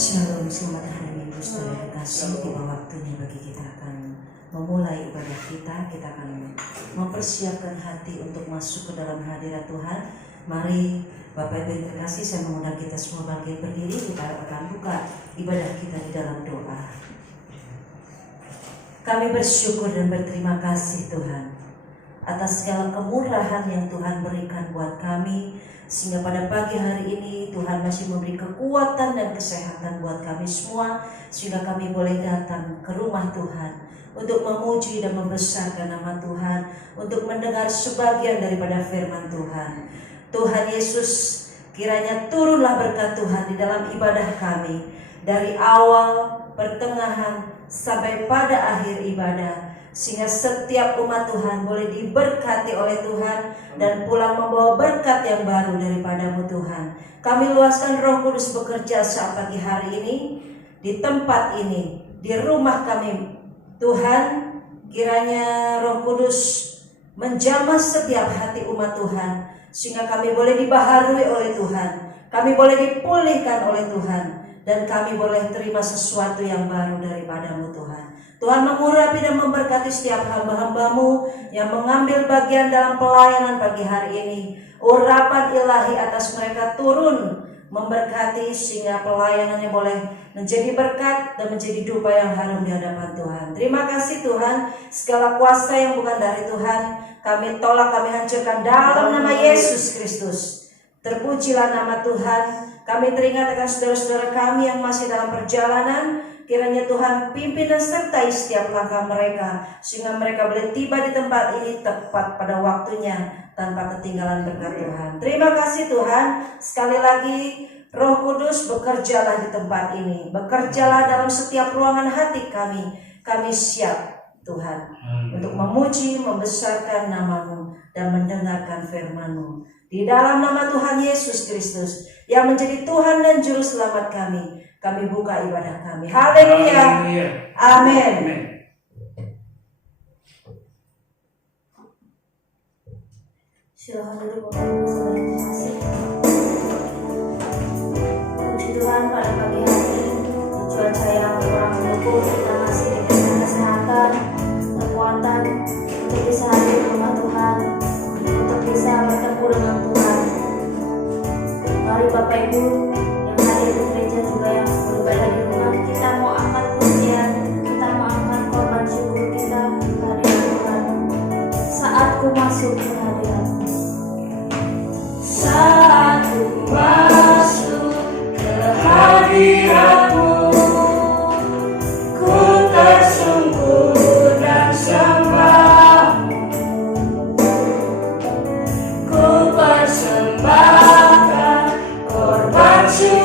Shalom, selamat hari Minggu saudara yang kasih. Tiba waktunya bagi kita akan memulai ibadah kita. Kita akan mempersiapkan hati untuk masuk ke dalam hadirat Tuhan. Mari Bapak Ibu yang terkasih, saya mengundang kita semua bangkit berdiri. Kita akan buka ibadah kita di dalam doa. Kami bersyukur dan berterima kasih Tuhan atas segala kemurahan yang Tuhan berikan buat kami, sehingga pada pagi hari ini Tuhan masih memberi kekuatan dan kesehatan buat kami semua, sehingga kami boleh datang ke rumah Tuhan untuk memuji dan membesarkan nama Tuhan, untuk mendengar sebagian daripada firman Tuhan. Tuhan Yesus, kiranya turunlah berkat Tuhan di dalam ibadah kami, dari awal, pertengahan, sampai pada akhir ibadah, sehingga setiap umat Tuhan boleh diberkati oleh Tuhan dan pulang membawa berkat yang baru daripada-Mu Tuhan. Kami luaskan Roh Kudus bekerja saat pagi hari ini di tempat ini, di rumah kami. Tuhan, kiranya Roh Kudus menjamah setiap hati umat Tuhan, sehingga kami boleh dibaharui oleh Tuhan, kami boleh dipulihkan oleh Tuhan, dan kami boleh terima sesuatu yang baru daripada-Mu Tuhan. Tuhan mengurapi dan memberkati setiap hamba-hamba-Mu yang mengambil bagian dalam pelayanan pagi hari ini. Urapan ilahi atas mereka turun memberkati, sehingga pelayanannya boleh menjadi berkat dan menjadi dupa yang harum di hadapan Tuhan. Terima kasih Tuhan, segala kuasa yang bukan dari Tuhan kami tolak, kami hancurkan dalam nama Yesus Kristus. Terpujilah nama Tuhan. Kami teringat akan saudara-saudara kami yang masih dalam perjalanan. Kiranya Tuhan pimpin dan sertai setiap langkah mereka, sehingga mereka boleh tiba di tempat ini tepat pada waktunya tanpa ketinggalan berkat Tuhan. Terima kasih Tuhan. Sekali lagi Roh Kudus, bekerjalah di tempat ini, bekerjalah dalam setiap ruangan hati kami. Kami siap Tuhan untuk memuji, membesarkan nama-Mu dan mendengarkan firman-Mu. Di dalam nama Tuhan Yesus Kristus yang menjadi Tuhan dan Juru Selamat kami buka ibadah kami. Haleluya. Amin. Silakan duduk Bapak Ibu saudara yang terkasih. Puji Tuhan, pada pagi hari ini di cuaca yang kurang mendukung, kita masih diberikan kesehatan, kekuatan untuk bisa hadir di rumah Tuhan, untuk bisa bertemu dengan Tuhan. Mari Bapak Ibu yang hadir di gereja juga yang beribadah di rumah, kita mau angkat pujian, kita mau angkat korban syukur kita ke hadirat Tuhan. Saat ku masuk ke hadirat-Mu, saat ku masuk ke hadirat-Mu, ku tersungkur dan sembah-Mu, ku persembahkan korban syukur.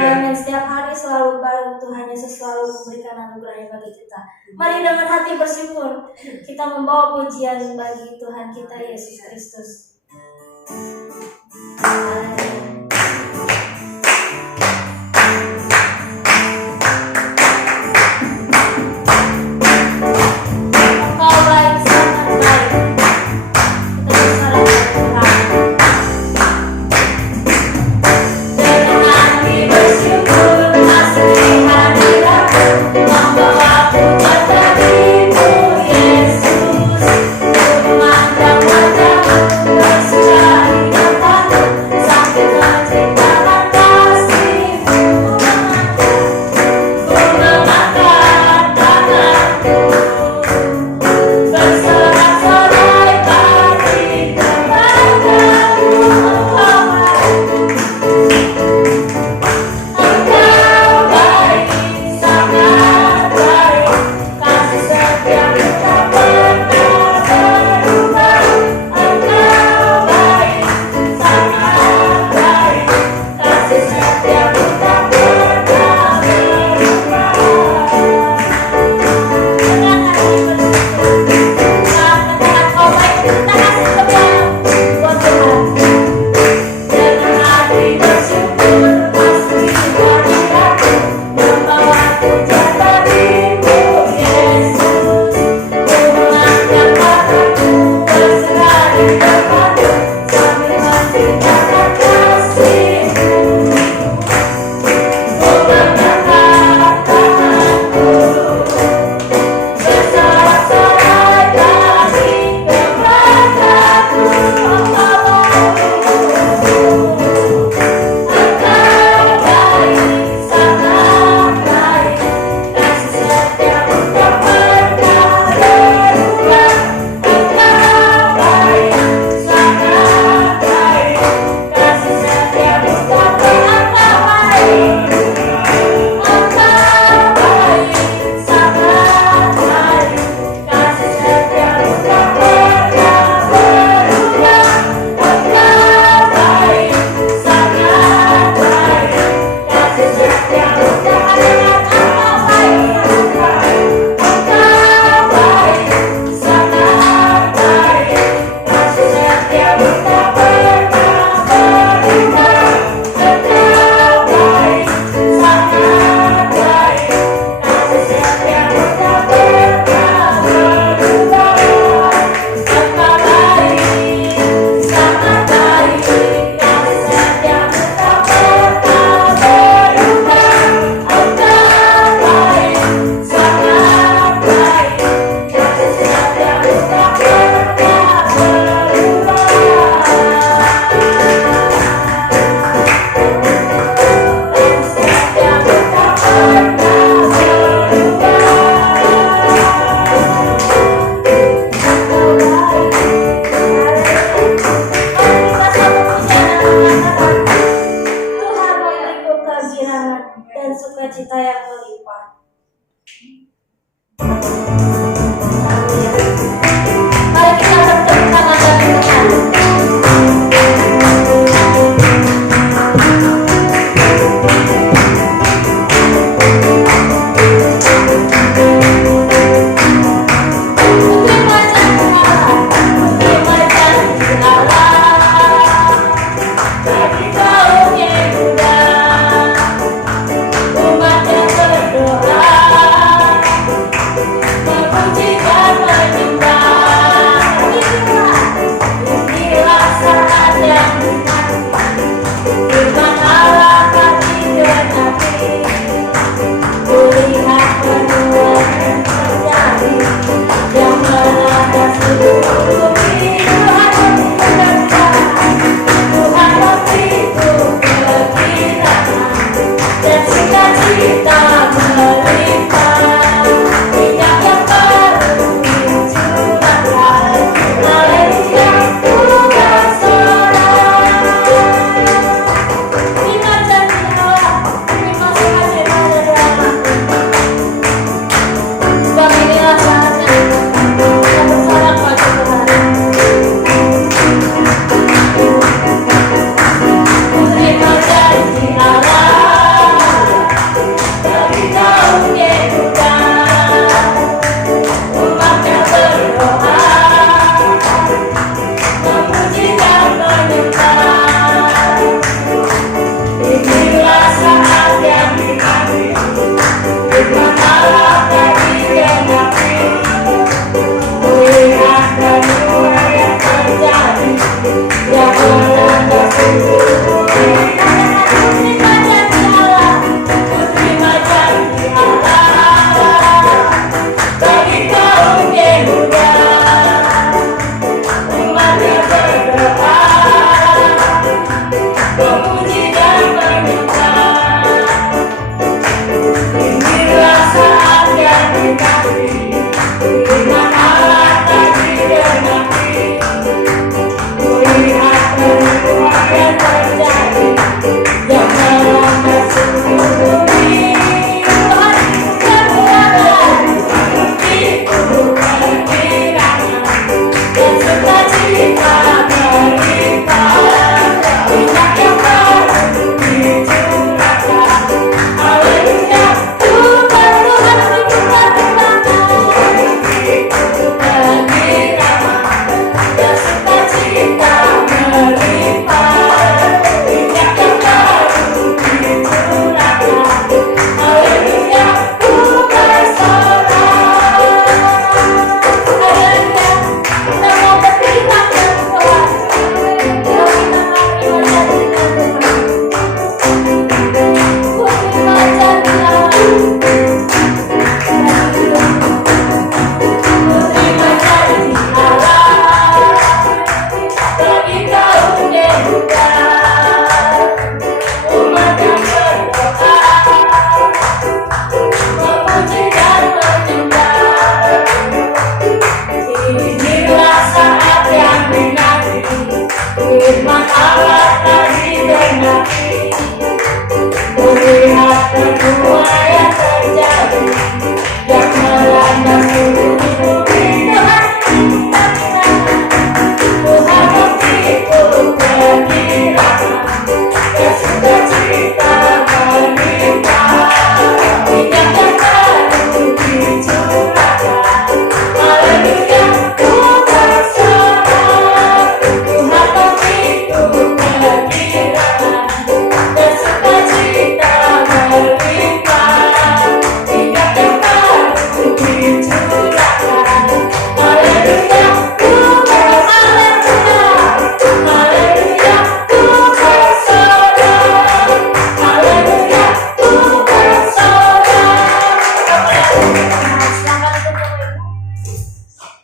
Dan setiap hari selalu baru, Tuhan Yesus selalu memberikan anugerah bagi kita. Mari dengan hati bersyukur kita membawa pujian bagi Tuhan kita Yesus Kristus. Sampai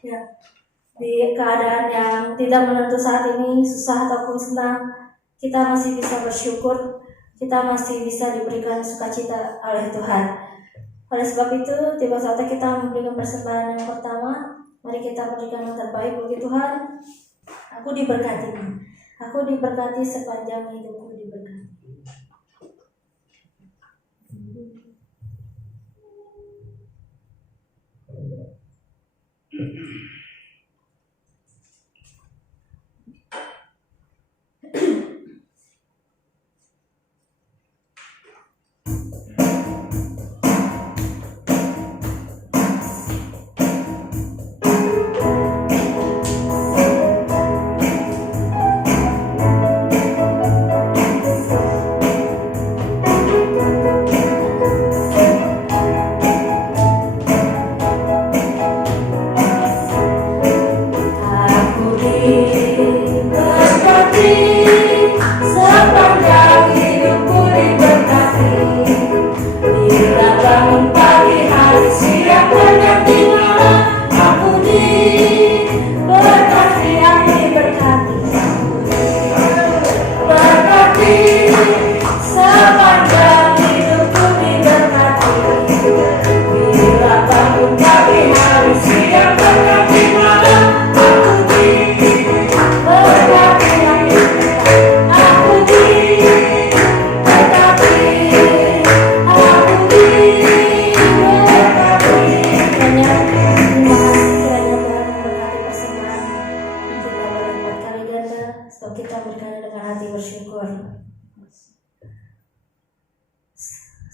Ya, di keadaan yang tidak menentu saat ini, susah ataupun senang, kita masih bisa bersyukur, kita masih bisa diberikan sukacita oleh Tuhan. Oleh sebab itu, tiba saatnya kita memberikan persembahan yang pertama. Mari kita berikan yang terbaik bagi Tuhan. Aku diberkati. Aku diberkati sepanjang hidupku diberkati.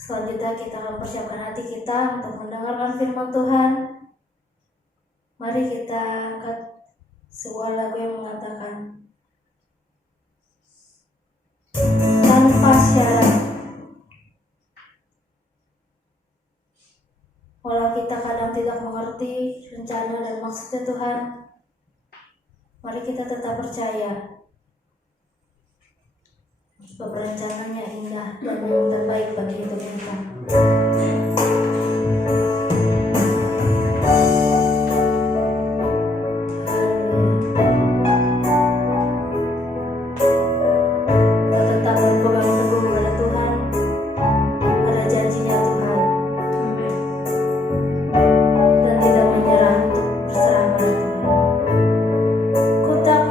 Selanjutnya kita akan persiapkan hati kita untuk mendengarkan firman Tuhan. Mari kita angkat sebuah lagu yang mengatakan, tanpa syarat. Walau kita kadang tidak mengerti rencana dan maksudnya Tuhan, mari kita tetap percaya sebab rencananya indah dan yang terbaik bagi hidup kita. Ku tak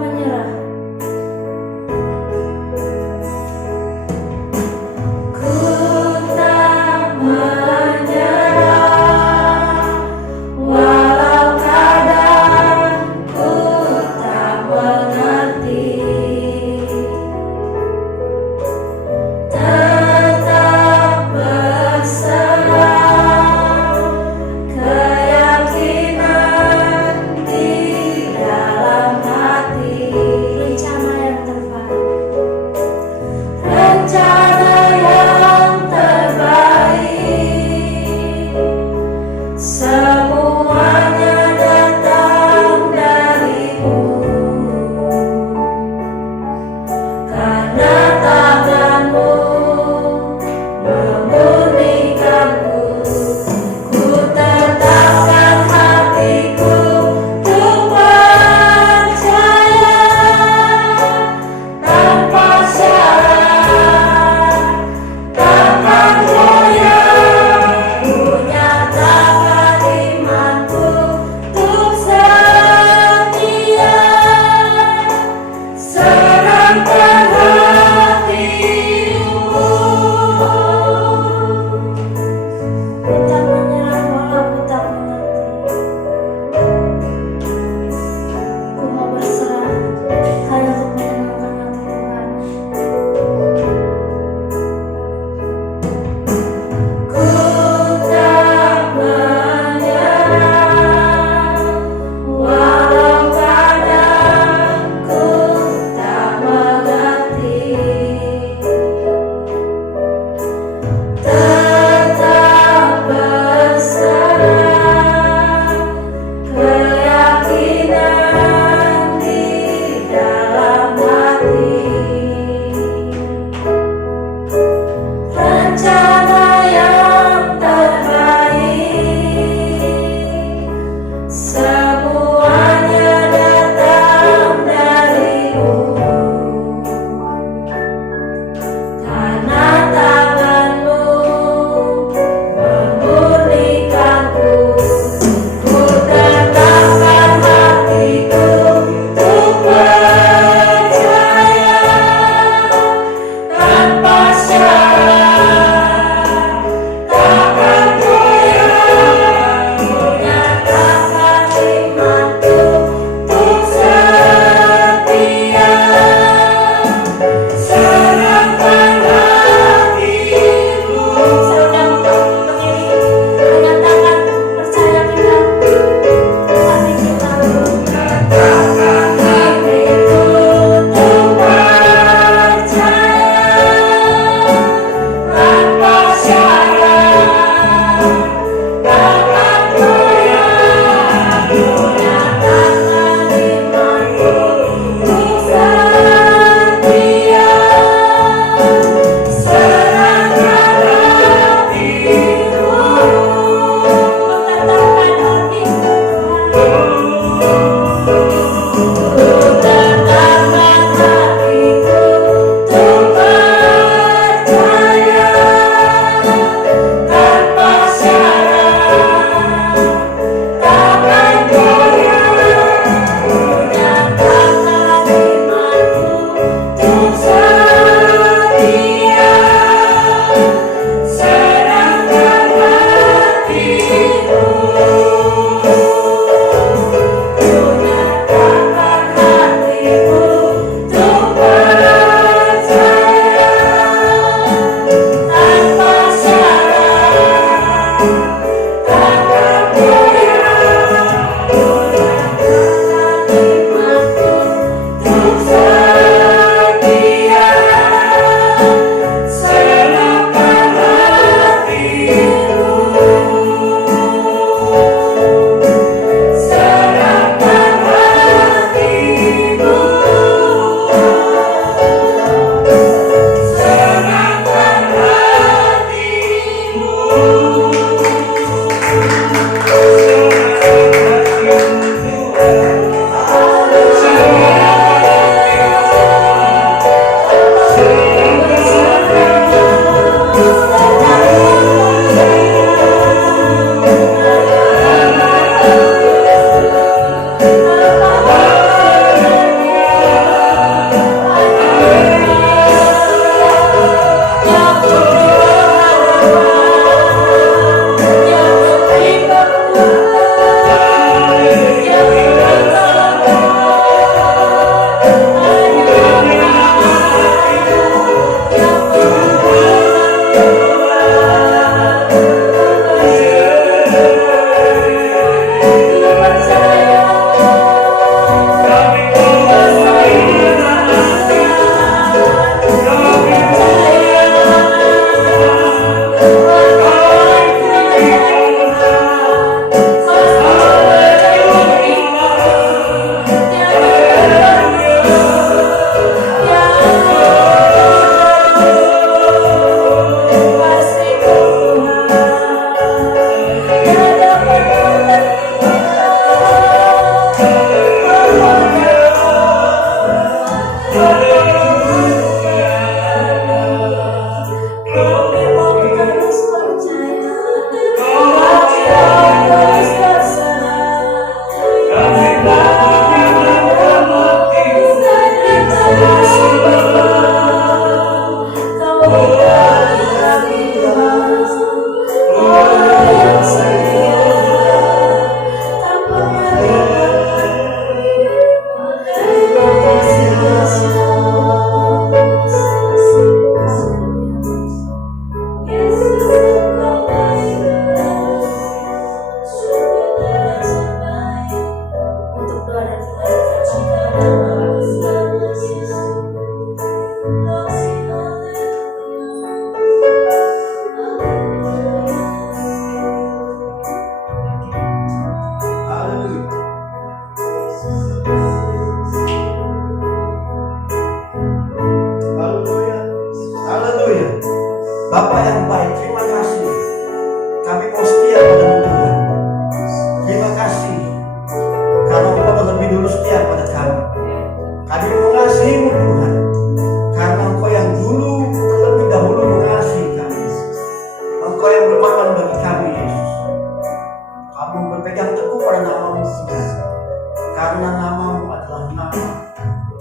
karena namamu adalah nama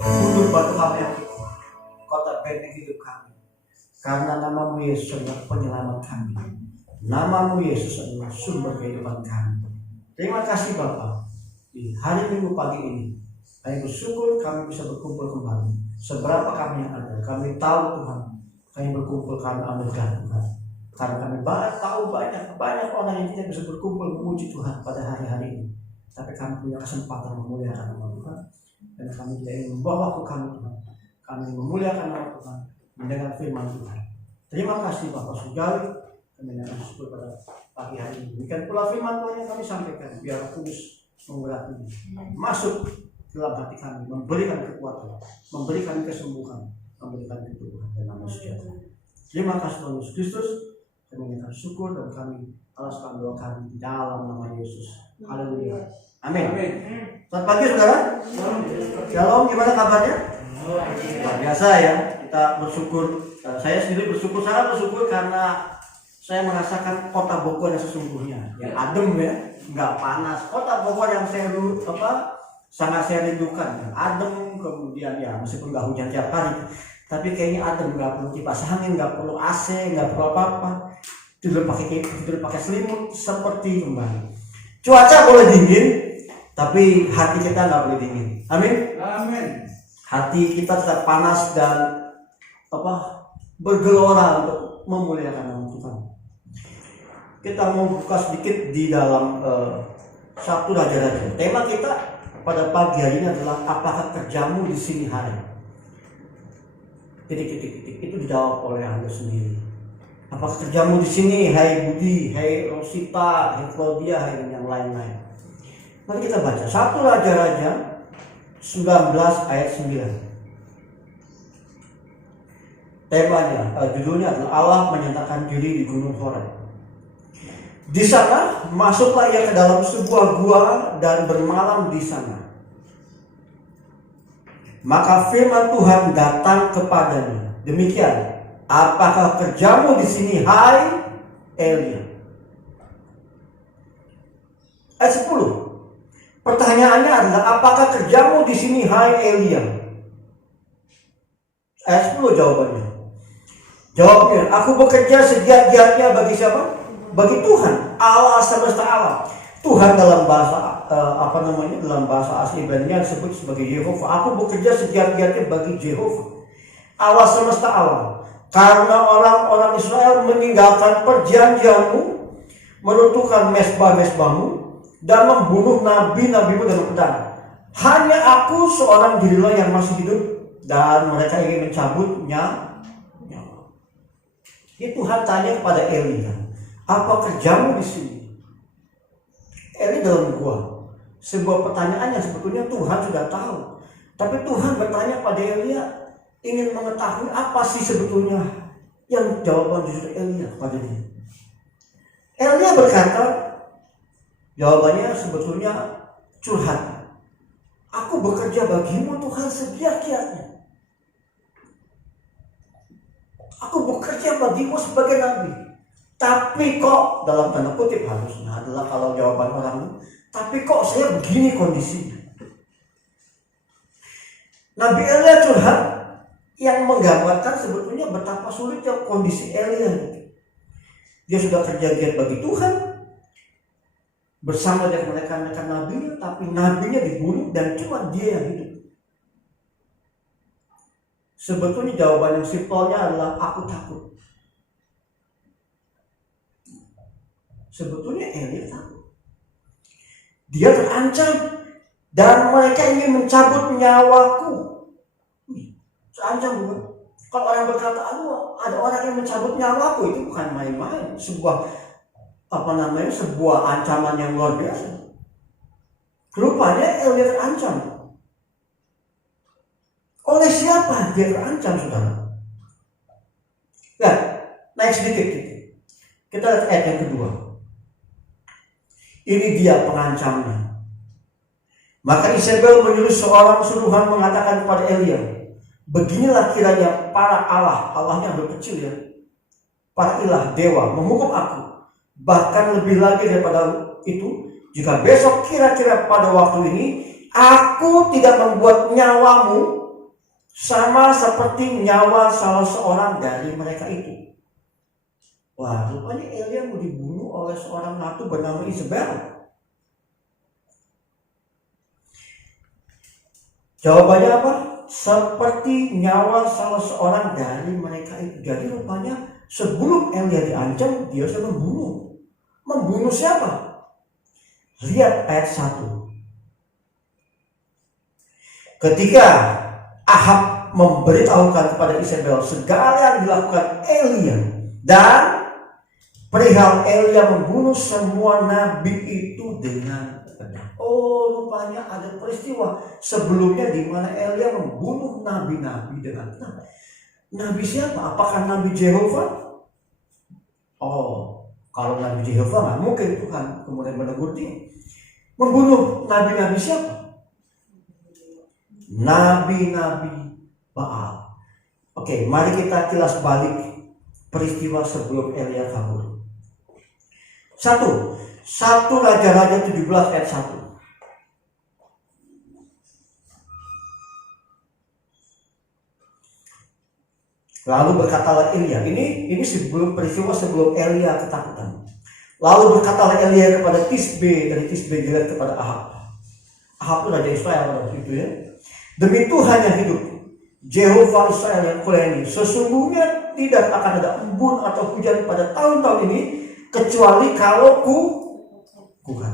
mundur batu kami yang kota benteng hidup kami. Karena namamu Yesus adalah penyelamat kami. Namamu Yesus adalah sumber kehidupan kami. Terima kasih Bapa. Di hari Minggu pagi ini kami bersyukur kami bisa berkumpul kembali. Seberapa kami yang ada, kami tahu Tuhan, kami berkumpul karena anugerah Tuhan. Karena kami tahu banyak orang yang tidak bisa berkumpul memuji Tuhan pada hari-hari ini. Tapi kami punya kesempatan memuliakan nama Tuhan. Dan kami tidak ingin membawa waktu kami Tuhan. Kami memuliakan nama Tuhan, mendengar firman Tuhan. Terima kasih Bapak Surgawi. Kami akan syukur pada pagi hari ini. Demikian pula firman Tuhan yang kami sampaikan. Biar Kudus menggeraknya masuk dalam hati kami, memberikan kekuatan, memberikan kesembuhan, memberikan keturunan dan nama sejahtera. Terima kasih Tuhan Yesus Kristus. Kami mengucapkan syukur dan kami alaskan doa kami di dalam nama Yesus. Haleluya. Amin. Selamat pagi saudara. Shalom. Gimana kabarnya? Luar biasa ya. Kita bersyukur. Saya sendiri bersyukur, sangat bersyukur karena saya merasakan kota Bogor yang sesungguhnya, yang adem ya, nggak panas. Kota Bogor yang sangat saya rindukan, yang adem, kemudian ya meskipun nggak hujan tiap hari, tapi kayaknya adem, nggak perlu kipas angin, nggak perlu AC, nggak perlu apa-apa, tidur pakai selimut seperti kembali. Cuaca boleh dingin, tapi hati kita nggak boleh dingin. Amin. Amin. Hati kita tetap panas dan bergelora untuk memuliakan nama Tuhan. Kita mau buka sedikit di dalam 1 Raja-Raja. Tema kita pada pagi hari ini adalah apakah kerjamu di sini hari? Titik. Itu dijawab oleh Anda sendiri. Apakah kerjamu di sini, hai Budi, hai Rosita, hai Claudia, hai yang lain-lain? Mari kita baca 1 Raja-Raja 19 ayat 9. Temanya, judulnya adalah Allah menyatakan diri di Gunung Horeb. Di sana masuklah ia ke dalam sebuah gua dan bermalam di sana. Maka firman Tuhan datang kepadanya. Demikian, apakah kerjamu di sini, hai Elia? Ayat 10. Pertanyaannya adalah apakah kerjamu di sini, hai Elia? Ayat 10 jawabannya. Jawabnya, aku bekerja segiat-giatnya bagi siapa? Bagi Tuhan, Allah semesta alam. Tuhan dalam bahasa dalam bahasa asli Ibrani disebut sebagai Yehova. Aku bekerja segiat-giatnya bagi Yehova, Allah semesta alam. Karena orang-orang Israel meninggalkan perjanjianmu, meruntuhkan mesbah-mesbahmu, dan membunuh nabi-nabimu dengan pedang. Hanya aku seorang dirilah yang masih hidup, dan mereka ingin mencabutnya. Ini Tuhan tanya kepada Elia, apa kerjamu di sini? Eli dalam gua. Sebuah pertanyaan yang sebetulnya Tuhan sudah tahu. Tapi Tuhan bertanya pada Elia, ingin mengetahui apa sih sebetulnya yang jawaban justru Elia kepada dia. Elia berkata, jawabannya sebetulnya curhat. Aku bekerja bagimu Tuhan segiat-giatnya. Aku bekerja bagimu sebagai nabi. Tapi kok, dalam tanda kutip harusnya adalah kalau jawaban orang, tapi kok saya begini kondisinya. Nabi Elia curhat yang menggambarkan sebetulnya betapa sulitnya kondisi Elia. Dia sudah kerja giat bagi Tuhan, bersama dengan rekan-rekan nabinya, tapi nabinya dibunuh dan cuma dia yang hidup. Sebetulnya jawaban yang simpelnya adalah aku takut. Sebetulnya Elia takut. Dia terancam dan mereka ingin mencabut nyawaku. Terancam bukan? Kalau orang berkata, aduh, ada orang yang mencabut nyawaku, itu bukan main-main. Sebuah ancaman yang luar biasa. Rupanya Elia terancam. Oleh siapa dia terancam, saudara? Nah, naik sedikit. Kita lihat ayat yang kedua. Ini dia pengancamnya. Maka Isabel menyuruh seorang suruhan mengatakan kepada Elia, beginilah kiranya para Allahnya yang kecil ya, para ilah dewa menghukum aku. Bahkan lebih lagi daripada itu, jika besok kira-kira pada waktu ini aku tidak membuat nyawamu sama seperti nyawa salah seorang dari mereka itu. Wah, rupanya Elia mau dibunuh oleh seorang ratu bernama Isabel. Jawabannya apa? Seperti nyawa salah seorang dari mereka itu. Jadi rupanya sebelum Elia diancam, dia sudah membunuh. Membunuh siapa? Lihat ayat 1. Ketika Ahab memberitahukan kepada Isabel segala yang dilakukan Elia dan perihal Elia membunuh semua nabi itu dengan pedang. Oh, rupanya ada peristiwa sebelumnya di mana Elia membunuh nabi-nabi dengan pedang. Nabi siapa? Apakah Nabi Jehovah? Oh, kalau Nabi Jehovah nggak mungkin Tuhan kemudian menegur dia. Membunuh nabi-nabi siapa? Nabi-nabi Baal. Oke, mari kita kilas balik peristiwa sebelum Elia kabur. 1 Raja-Raja 17 ayat 1. Lalu berkatalah Elia, ini peristiwa sebelum Elia ketakutan. Lalu berkatalah Elia kepada Tisbe, dari Tisbe dilihat kepada Ahab. Ahab itu raja Israel pada waktu itu ya. Demi Tuhan yang hidup, Jehovah Israel yang kulayani, sesungguhnya tidak akan ada embun atau hujan pada tahun-tahun ini kecuali kalau kukan.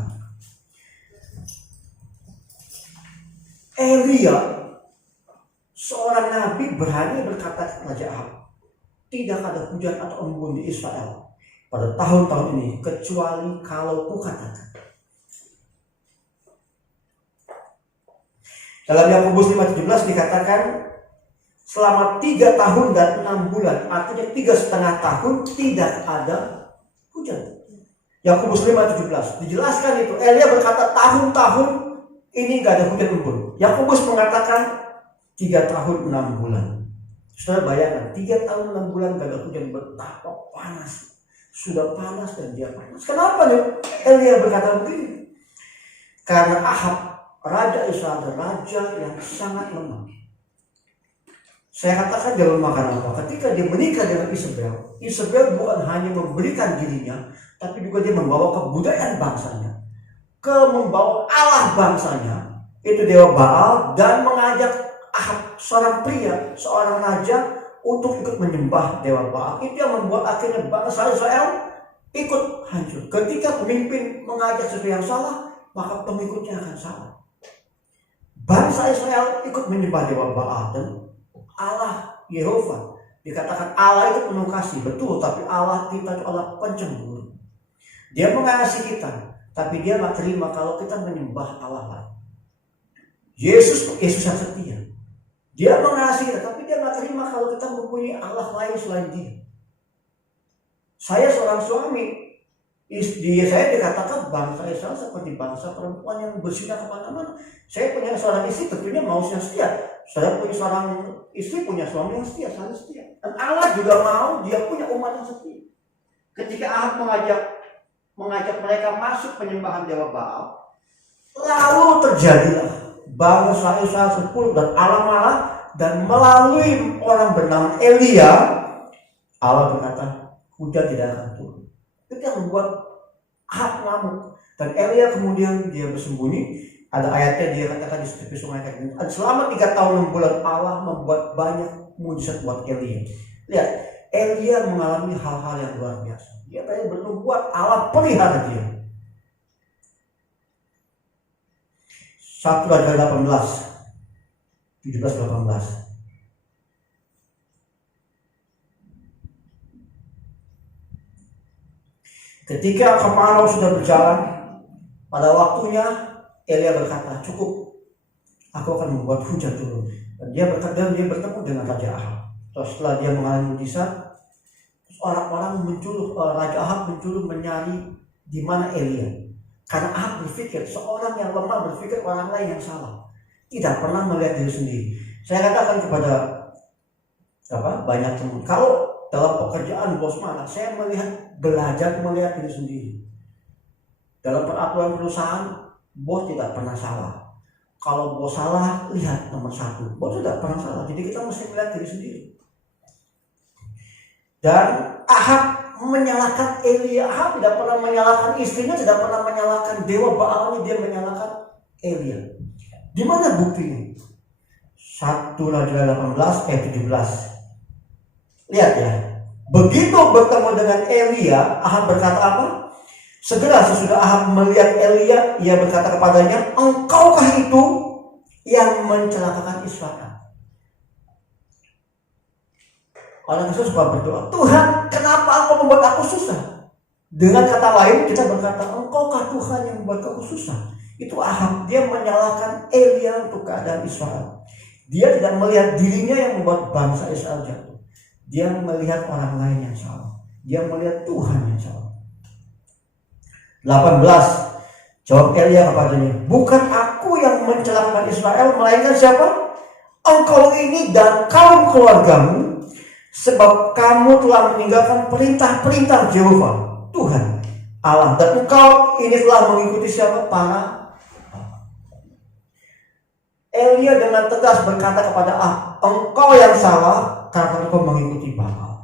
Elia, seorang nabi, berani berkata kepada Raja Ahab, tidak ada hujan atau embun di Israel pada tahun-tahun ini kecuali kalau kukatakan. Dalam Yakobus 5:17 dikatakan selama 3 tahun dan 6 bulan, artinya 3,5 tahun tidak ada hujan. Yakobus 5:17 dijelaskan itu. Elia berkata tahun-tahun ini gak ada hujan embun. Yakobus mengatakan 3 tahun 6 bulan. Saudara bayangkan 3 tahun 6 bulan gak ada hujan, betapa panas. Sudah panas dan dia panas. Kenapa nih Elia berkata begini? Karena Ahab, raja Israel, raja yang sangat lemah. Saya katakan dia lemah karena apa? Ketika dia menikah dengan Isabel, Isabel bukan hanya memberikan dirinya, tapi juga dia membawa kebudayaan bangsanya, membawa Allah bangsanya, itu dewa Baal, dan mengajak Ahab, seorang pria, seorang raja, untuk ikut menyembah dewa Baal. Itu yang membuat akhirnya bangsa Israel ikut hancur. Ketika pemimpin mengajak sesuatu yang salah, maka pengikutnya akan salah. Bangsa Israel ikut menyembah dewa Baal dan Allah Yehova. Dikatakan Allah itu penuh kasih, betul, tapi Allah kita itu Allah pencemburu. Dia mengasihi kita, tapi dia gak terima kalau kita menyembah Allah lain. Yesus yang setia. Dia mengasihi kita, tapi dia gak terima kalau kita mempunyai Allah lain selain dia. Saya seorang suami, istri saya dikatakan bangsa Israel seperti bangsa perempuan yang bersinah kemana-mana. Saya punya seorang istri, tentunya mau yang setia. Saya punya seorang istri, punya suami yang setia, saling setia. Dan Allah juga mau dia punya umat yang setia. Ketika Ahab mengajak mereka masuk penyembahan dewa Baal, lalu terjadilah bangsa Israel sepuluh dan Allah marah, dan melalui orang bernama Elia, Allah berkata hujan tidak akan turun. Itu yang membuat Ahab ngamuk. Dan Elia kemudian dia bersembunyi. Ada ayatnya dia katakan di tepi sungai Kidron. Selama 3 tahun 6 bulan Allah membuat banyak mujizat buat Elia. Lihat, Elia mengalami hal-hal yang luar biasa. Dia tadi bernubuat, Allah pelihara dia. 1 Raja 18 17-18. Ketika kemarau sudah berjalan, pada waktunya Elia berkata, cukup, aku akan membuat hujan turun. Dan dia bertemu dengan Raja Ahab. Terus setelah dia mengalami mujizat, orang-orang Raja Ahab mencuri mencari di mana Elia. Karena Ahab berpikir, seorang yang lemah berpikir orang lain yang salah, tidak pernah melihat diri sendiri. Saya katakan kepada banyak teman, kalau dalam pekerjaan bos mana, saya belajar melihat diri sendiri. Dalam peraturan perusahaan, bos tidak pernah salah. Kalau bos salah, lihat nomor 1. Bos tidak pernah salah, jadi kita mesti melihat diri sendiri. Dan Ahab menyalahkan Elia. Ahab tidak pernah menyalahkan istrinya, tidak pernah menyalahkan dewa Baalnya, dia menyalahkan Elia. Di mana buktinya? 1 Raja 18 ayat 17. Lihat ya. Begitu bertemu dengan Elia, Ahab berkata apa? Segera sesudah Ahab melihat Elia, ia berkata kepadanya, engkaukah itu yang mencelakakan Israel? Orang Yesus suka berdoa, Tuhan, kenapa engkau membuat aku susah? Dengan kata lain, kita berkata, engkaukah Tuhan yang membuat aku susah? Itu Ahab, dia menyalahkan Elia untuk keadaan Israel. Dia tidak melihat dirinya yang membuat bangsa Israel jatuh. Dia melihat orang lain yang salah. Dia melihat Tuhan yang salah. 18. Jawab Elia kepadanya, bukan aku yang mencelakakan Israel, melainkan siapa? Engkau ini dan kaum keluargamu, sebab kamu telah meninggalkan perintah-perintah Yehova Tuhan Allah, dan engkau ini telah mengikuti siapa? Para Elia dengan tegas berkata kepada Ahab, engkau yang salah karena engkau mengikuti Baal.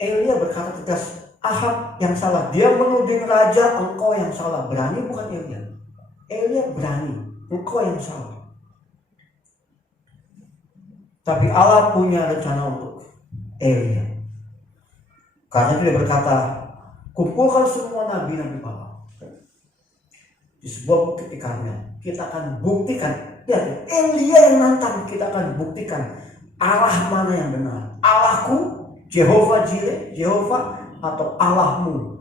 Elia berkata tegas, Ahab yang salah. Dia menuding raja, engkau yang salah. Berani bukan Elia? Elia berani, engkau yang salah. Tapi Allah punya rencana untuk Elia. Karena itu dia berkata, kumpulkan semua nabi-nabi Baal di sebuah bukit di Karmel. Kita akan buktikan. Lihat, Elia yang nantang. Kita akan buktikan Allah mana yang benar. Allahku, Jehovah Jireh, Jehovah, atau Allahmu.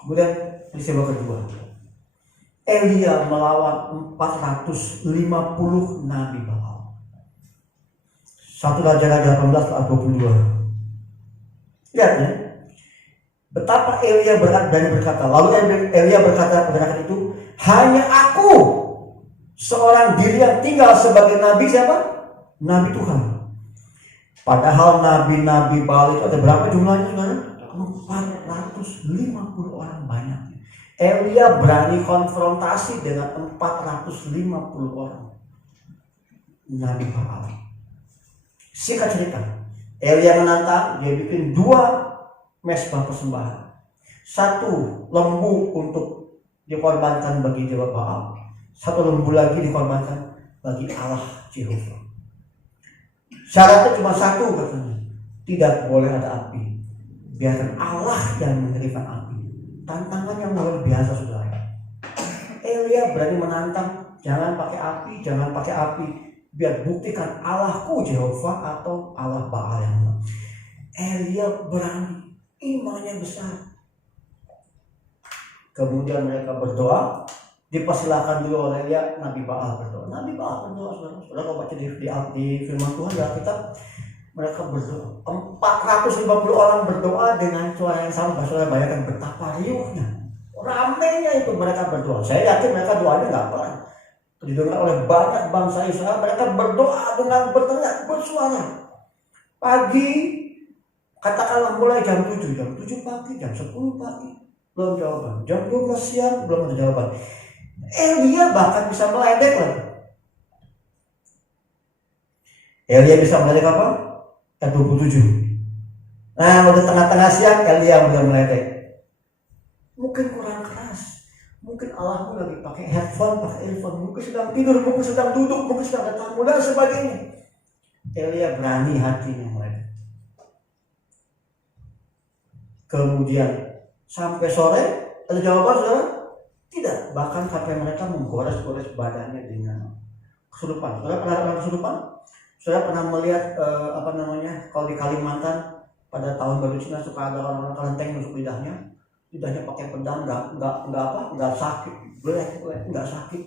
Kemudian peristiwa kedua, Elia melawan 450 nabi Baal. 1 Raja 18 ayat 22. Lihat ya, betapa Elia berani berkata. Lalu Elia berkata pada rakyat itu, hanya aku seorang diri yang tinggal sebagai nabi siapa? Nabi Tuhan. Padahal nabi-nabi Baal itu ada berapa jumlahnya saudara? 450 orang banyak. Elia berani konfrontasi dengan 450 orang nabi Baal. Singkat cerita, Elia menantang, dia bikin 2 mesbah persembahan. 1 lembu untuk dikorbankan bagi dewa Baal, 1 lembu lagi dikorbankan bagi Allah Jehovah. Syaratnya cuma 1 katanya, tidak boleh ada api. Biarkan Allah yang mengirimkan api. Tantangan yang luar biasa saudara. Elia berani menantang, jangan pakai api, jangan pakai api. Biar buktikan Allahku Jehovah atau Allah Baal yang benar. Elia berani, imannya besar. Kemudian mereka berdoa, dipersilakan dulu oleh Elia, Nabi Baal berdoa. Nabi Baal berdoa, saudara kalau baca di firman Tuhan ya, kita mereka berdoa. 450 orang berdoa dengan suara yang sama. Saudara bayangkan betapa riuhnya, ramainya itu mereka berdoa. Saya yakin mereka doanya nggak pernah didengar oleh banyak bangsa Israel. Mereka berdoa dengan berteriak, bersuara. Pagi, katakanlah mulai jam 7 pagi, jam 10 pagi, belum jawaban. Jam 12 siang, belum ada jawaban. Elia bahkan bisa meledek lagi. Elia bisa meledek apa? Ayat 27. Nah, udah tengah-tengah siang, Elia udah meledek. Mungkin kurang keras. Mungkin Allahmu lagi pakai headphone, pakai earphone. Mungkin sedang tidur, mungkin sedang duduk, mungkin sedang ada tamu dan sebagainya. Elia berani hatinya meledek. Kemudian sampai sore ada jawaban saudara? Tidak. Bahkan sampai mereka menggores-gores badannya dengan kesurupan. Saudara pernah kesurupan? Saudara pernah melihat kalau di Kalimantan pada tahun baru Cina suka ada orang-orang kelenteng masuk lidahnya pakai pedang, nggak sakit, nggak sakit.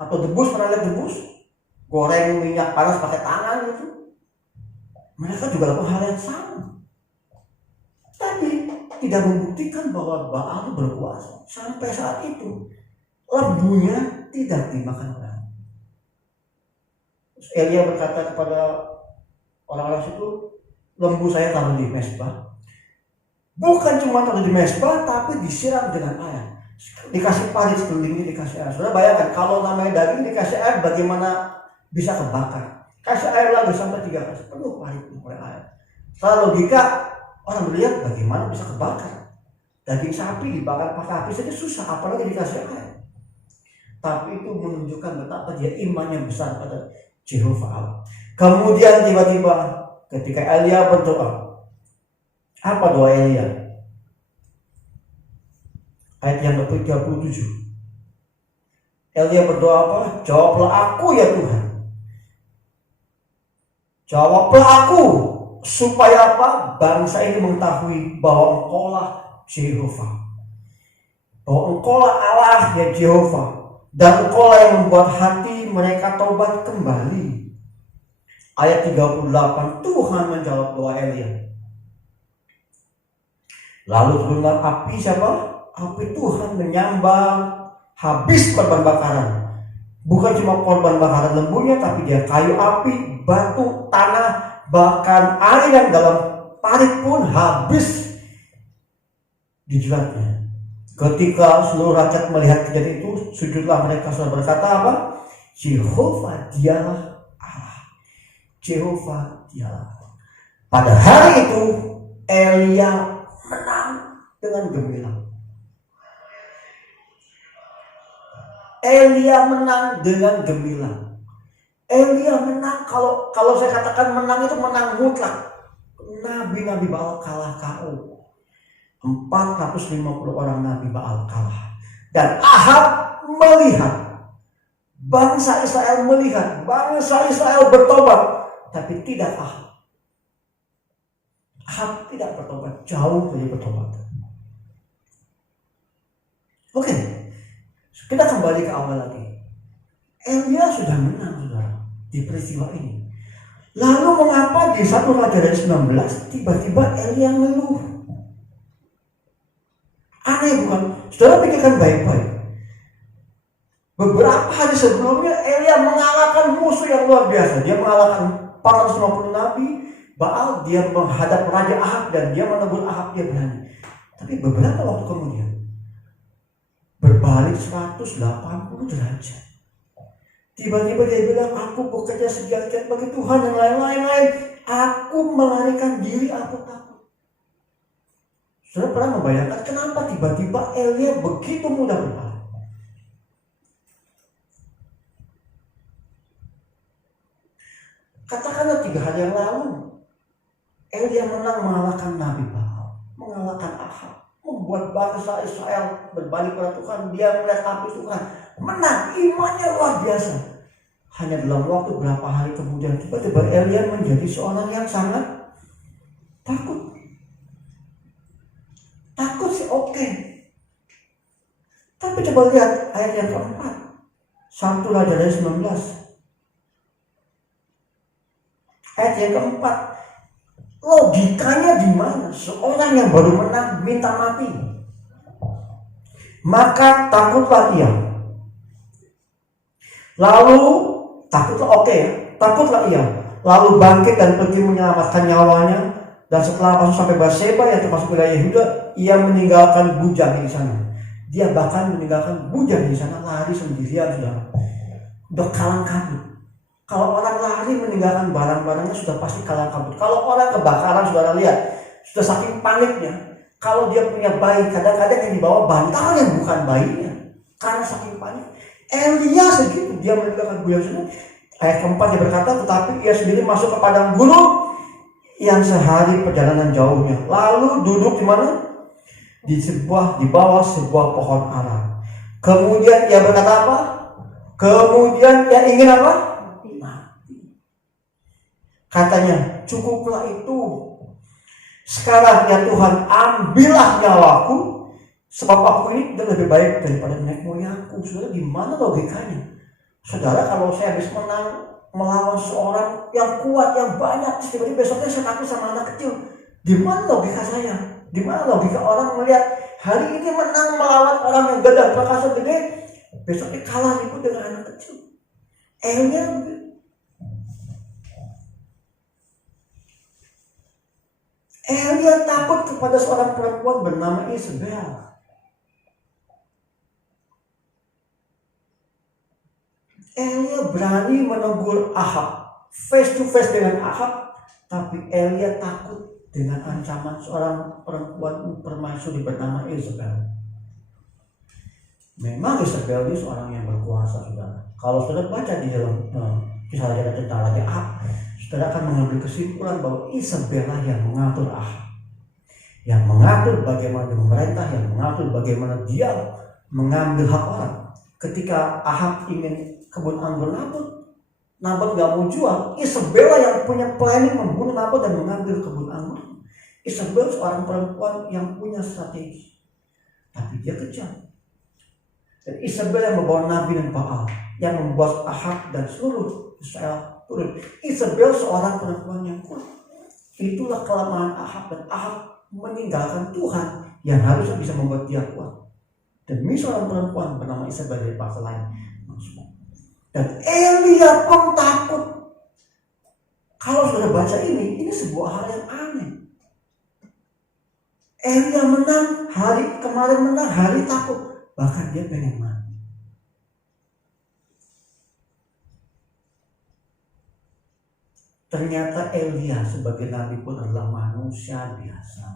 Atau debus, pernah lihat debus? Goreng minyak panas pakai tangan itu. Mereka juga lakukan hal yang sama. Tapi tidak membuktikan bahwa Baal berkuasa. Sampai saat itu lembunya tidak dimakan orang. Elia berkata kepada orang-orang situ, lembu saya taruh di mesbah. Bukan cuma taruh di mezbah, tapi disiram dengan air. Dikasih parit sekelilingnya, dikasih air. Saudara bayangkan kalau namanya daging dikasih air, bagaimana bisa kebakar? Kasih air lagi sampai 3 kali, penuh parit oleh air. Setelah logika orang melihat bagaimana bisa kebakar. Daging sapi dibakar pakai api saja susah, apalagi dikasih air. Tapi itu menunjukkan betapa dia imannya besar pada Jehovah Allah. Kemudian tiba-tiba ketika Elia berdoa, apa doa Elia? Ayat yang ke-37. Elia berdoa apa? Jawablah aku ya Tuhan. Jawablah aku supaya apa? Bangsa ini mengetahui bahwa Engkaulah Jehovah. Bahwa Engkaulah Allah ya Jehovah. Dan Engkaulah yang membuat hati mereka taubat kembali. Ayat 38, Tuhan menjawab doa Elia. Lalu turunlah api siapa? Api Tuhan menyambar habis korban bakaran. Bukan cuma korban bakaran lembunya, tapi dia kayu api, batu, tanah, bahkan air yang dalam parit pun habis dijilatnya. Ketika seluruh rakyat melihat kejadian itu, sujudlah mereka sudah berkata apa? Jehovah dialah Allah. Jehovah dialah. Pada hari itu Elia menang dengan gemilang. Elia menang dengan gemilang. Elia menang, kalau saya katakan menang itu menang mutlak. Nabi-nabi Baal kalah KO. 450 orang nabi Baal kalah. Dan Ahab melihat, bangsa Israel melihat, bangsa Israel bertobat, tapi tidak Ahab. Ahab tidak bertobat, jauh dari bertobat. Oke. Kita kembali ke awal lagi. Elia sudah menang, saudara, di peristiwa ini. Lalu mengapa di 1 Raja dari 19 tiba-tiba Elia ngeluh? Aneh bukan? Saudara pikirkan baik-baik. Beberapa hari sebelumnya Elia mengalahkan musuh yang luar biasa. Dia mengalahkan 450 nabi Baal, dia menghadap Raja Ahab dan dia menegur Ahab, dia berani. Tapi beberapa waktu kemudian berbalik 180 derajat. Tiba-tiba dia bilang, aku bekerja segiat-giat bagi Tuhan dan lain-lain. Aku melarikan diri, aku takut. Saudara pernah membayangkan kenapa tiba-tiba Elia begitu mudah berbalik? Katakanlah 3 hari yang lalu Elia menang mengalahkan Nabi Baal, mengalahkan Ahab, membuat bangsa Israel berbalik pada Tuhan. Dia melihat api Tuhan, menang, imannya luar biasa. Hanya dalam waktu berapa hari kemudian tiba-tiba Elia menjadi seorang yang sangat takut. Takut sih oke. Tapi coba lihat ayat yang keempat, 1 Raja dari 19. Ayat yang keempat, logikanya di mana? Seorang yang baru menang minta mati. Maka takutlah ia. Lalu takutlah takutlah ia. Lalu bangkit dan pergi menyelamatkan nyawanya. Dan setelah masuk sampai Berseba yang termasuk wilayah Yehuda, ia meninggalkan bujang di sana. Dia bahkan meninggalkan bujang di sana, lari sendirian, saudara. Udah kalang kabut. Kalau orang lari meninggalkan barang-barangnya sudah pasti kalang kabut. Kalau orang kebakaran, saudara lihat, sudah saking paniknya. Kalau dia punya bayi, kadang-kadang yang dibawa bantalnya bukan bayinya, karena saking panik. Elia segitu, dia meninggalkan bujang sana. Ayat keempat dia berkata, tetapi ia sendiri masuk ke padang gurun yang sehari perjalanan jauhnya. Lalu duduk di mana? Di bawah sebuah pohon ara. Kemudian ia berkata apa? Kemudian ia ingin apa? Mati. Katanya, cukuplah itu. Sekarang ya Tuhan, ambillah nyawaku, sebab aku ini lebih baik daripada nenek moyangku. Saudara, di mana logikanya? Saudara, kalau saya habis menang melawan seorang yang kuat, yang banyak, tiba-tiba besoknya saya takut sama anak kecil. Di mana logika saya? Di mana logika orang melihat hari ini menang melawan orang yang gagah perkasa gede, besoknya kalah ribut dengan anak kecil? Elia takut kepada seorang perempuan bernama Isabel. Elia berani menegur Ahab, face to face dengan Ahab, tapi Elia takut dengan ancaman seorang perempuan permaisuri bernama Isabel. Memang Isabel ini seorang yang berkuasa, saudara. Kalau saudara baca di dalam kisah raja tentang Raja Ahab, saudara akan mengambil kesimpulan bahwa Isabel lah yang mengatur Ahab, yang mengatur bagaimana dia memerintah, yang mengatur bagaimana dia mengambil hak orang. Ketika Ahab ingin kebun anggur Nabot gak mau jual, Isabel yang punya planning membunuh Nabot dan mengambil kebun anggur. Isabel seorang perempuan yang punya strategi, tapi dia kejam. Dan Isabel yang membawa Nabi dan Baal, yang membuat Ahab dan seluruh Israel turun. Isabel seorang perempuan yang kuat. Itulah kelemahan Ahab, dan Ahab meninggalkan Tuhan yang harusnya bisa membuat dia kuat. Demi seorang perempuan bernama Isabel dari bangsa lain. Dan Elia pun takut. Kalau sudah baca ini sebuah hal yang aneh. Elia menang, kemarin menang, hari takut. Bahkan dia pengen mati. Ternyata Elia sebagai nabi pun adalah manusia biasa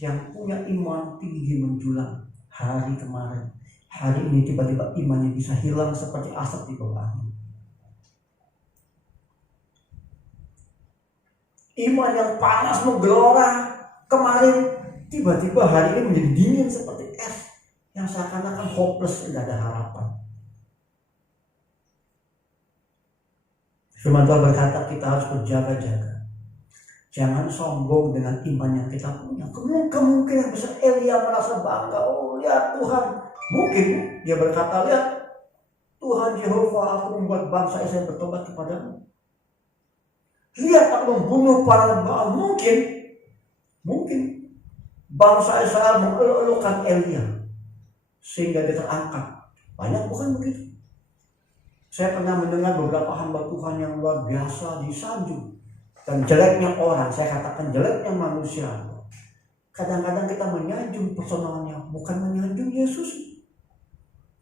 yang punya iman tinggi menjulang. Hari kemarin, hari ini tiba-tiba imannya bisa hilang seperti asap di bawah angin. Iman yang panas menggelora kemarin, tiba-tiba hari ini menjadi dingin seperti es yang seakan-akan hopeless, tidak ada harapan. Firman Tuhan berkata kita harus berjaga-jaga. Jangan sombong dengan iman yang kita punya. Kemungkinan besar Elia merasa bangga. Oh lihat Tuhan. Mungkin dia berkata, lihat Tuhan Yehova, aku membuat bangsa Israel bertobat kepadamu. Lihat aku membunuh para Baal. Mungkin bangsa Israel mengeluh-elukan Elia sehingga dia terangkat. Banyak bukan begitu? Saya pernah mendengar beberapa hamba Tuhan yang luar biasa disanjung. Dan jeleknya orang, saya katakan jeleknya manusia. Kadang-kadang kita menyanjung personalnya, bukan menyanjung Yesus.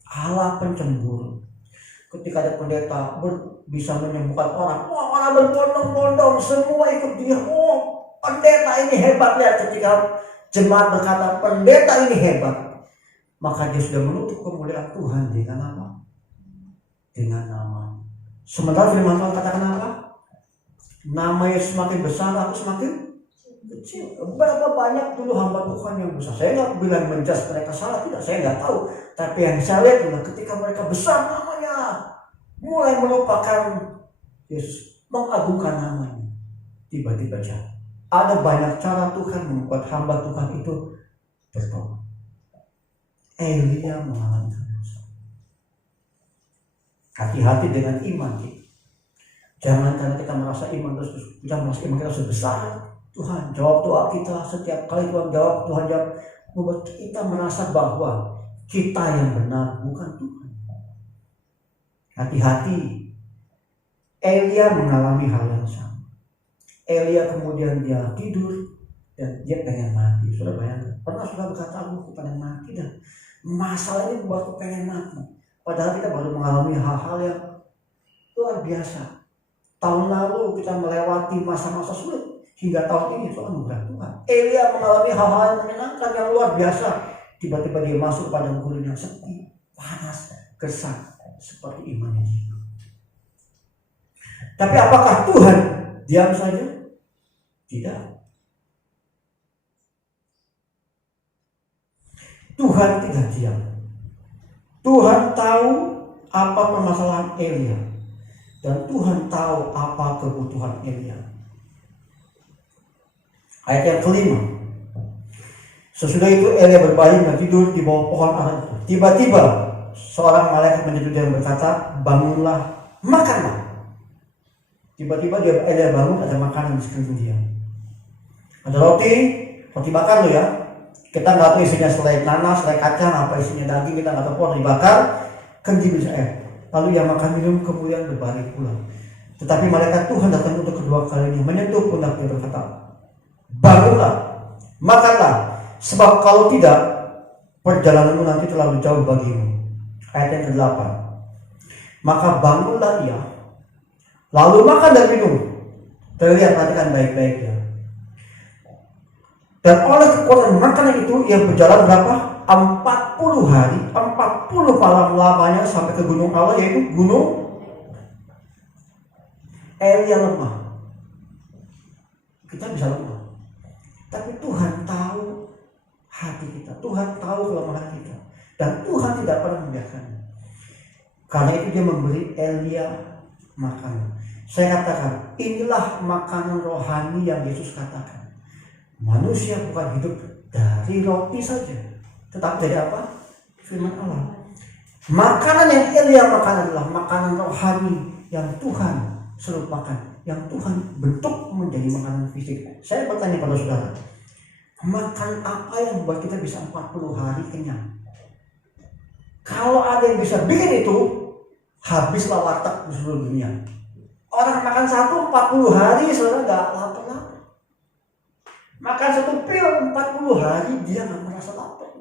Allah pencemburu. Ketika ada pendeta bisa menyembuhkan orang, wah orang berbondong-bondong, semua ikut dia. Oh pendeta ini hebat. Lihat ketika jemaat berkata pendeta ini hebat, maka dia sudah menutup kemuliaan Tuhan dengan apa? Dengan nama. Sementara firman Tuhan katakan apa? Namanya semakin besar, aku semakin kecil. Berapa banyak dulu hamba Tuhan yang besar. Saya nggak bilang menjas mereka salah, tidak. Saya nggak tahu. Tapi yang saya lihat adalah ketika mereka besar namanya, mulai melupakan Yesus, mengagungkan namanya, tiba-tiba jatuh. Ada banyak cara Tuhan membuat hamba Tuhan itu bertobat. Elia mengalami dosa. Hati-hati dengan iman kita. Jangan karena kita merasa iman kita sudah besar, Tuhan jawab doa kita. Setiap kali Tuhan jawab, membuat kita merasa bahwa kita yang benar, bukan Tuhan. Hati-hati. Elia mengalami hal yang sama. Elia kemudian dia tidur dan dia pengen mati. Sudah bayangkan, pernah sudah berkata, aku pengen mati, dan masalah ini membuatku pengen mati. Padahal kita baru mengalami hal-hal yang luar biasa. Tahun lalu kita melewati masa-masa sulit, hingga tahun ini itu anugerah Tuhan. Elia mengalami hal-hal yang menyenangkan, yang luar biasa. Tiba-tiba dia masuk ke padang gurun yang sepi, panas, gersang, seperti imannya dia. Tapi apakah Tuhan diam saja? Tidak. Tuhan tidak diam. Tuhan tahu apa permasalahan Elia. Dan Tuhan tahu apa kebutuhan Elia. Ayat yang kelima. Sesudah itu Elia berbaring dan tidur di bawah pohon ara itu. Tiba-tiba seorang malaikat menjemput dia dan berkata, bangunlah, makanlah. Tiba-tiba Elia bangun, ada makanan di sekeliling dia. Ada roti bakar loh ya. Kita nggak tahu isinya selai nanas, selai kacang, apa isinya daging, kita nggak tahu, roti dibakar, kencing bisa Lalu yang makan minum kemudian berbaring pulang. Tetapi malaikat Tuhan datang untuk kedua kalinya, menyentuh pundak dia berkata, bangunlah, makanlah, sebab kalau tidak, perjalananmu nanti terlalu jauh bagimu. Ayat yang ke-8. Maka bangunlah ia, lalu makan dan minum. Terlihat, perhatikan baik-baik ya. Dan oleh kekuatan makanan itu ia berjalan berapa? 40 hari, 40 malam lamanya sampai ke gunung Allah, yaitu gunung Elia. Lemah. Kita bisa lemah, tapi Tuhan tahu hati kita, Tuhan tahu kelemahan kita, dan Tuhan tidak pernah membiarkannya. Karena itu dia memberi Elia makanan. Saya katakan, inilah makanan rohani yang Yesus katakan. Manusia bukan hidup dari roti saja, tetapi dari apa? Firman Allah. Makanan yang Elia makan adalah makanan rohani yang Tuhan suruh makan, yang Tuhan bentuk menjadi makanan fisik. Saya bertanya pada saudara, makan apa yang membuat kita bisa 40 hari kenyang? Kalau ada yang bisa bikin itu, habislah watak di seluruh dunia. Orang makan satu 40 hari, saudara gak lapar-lapar. Makan satu pil 40 hari, dia gak merasa lapar.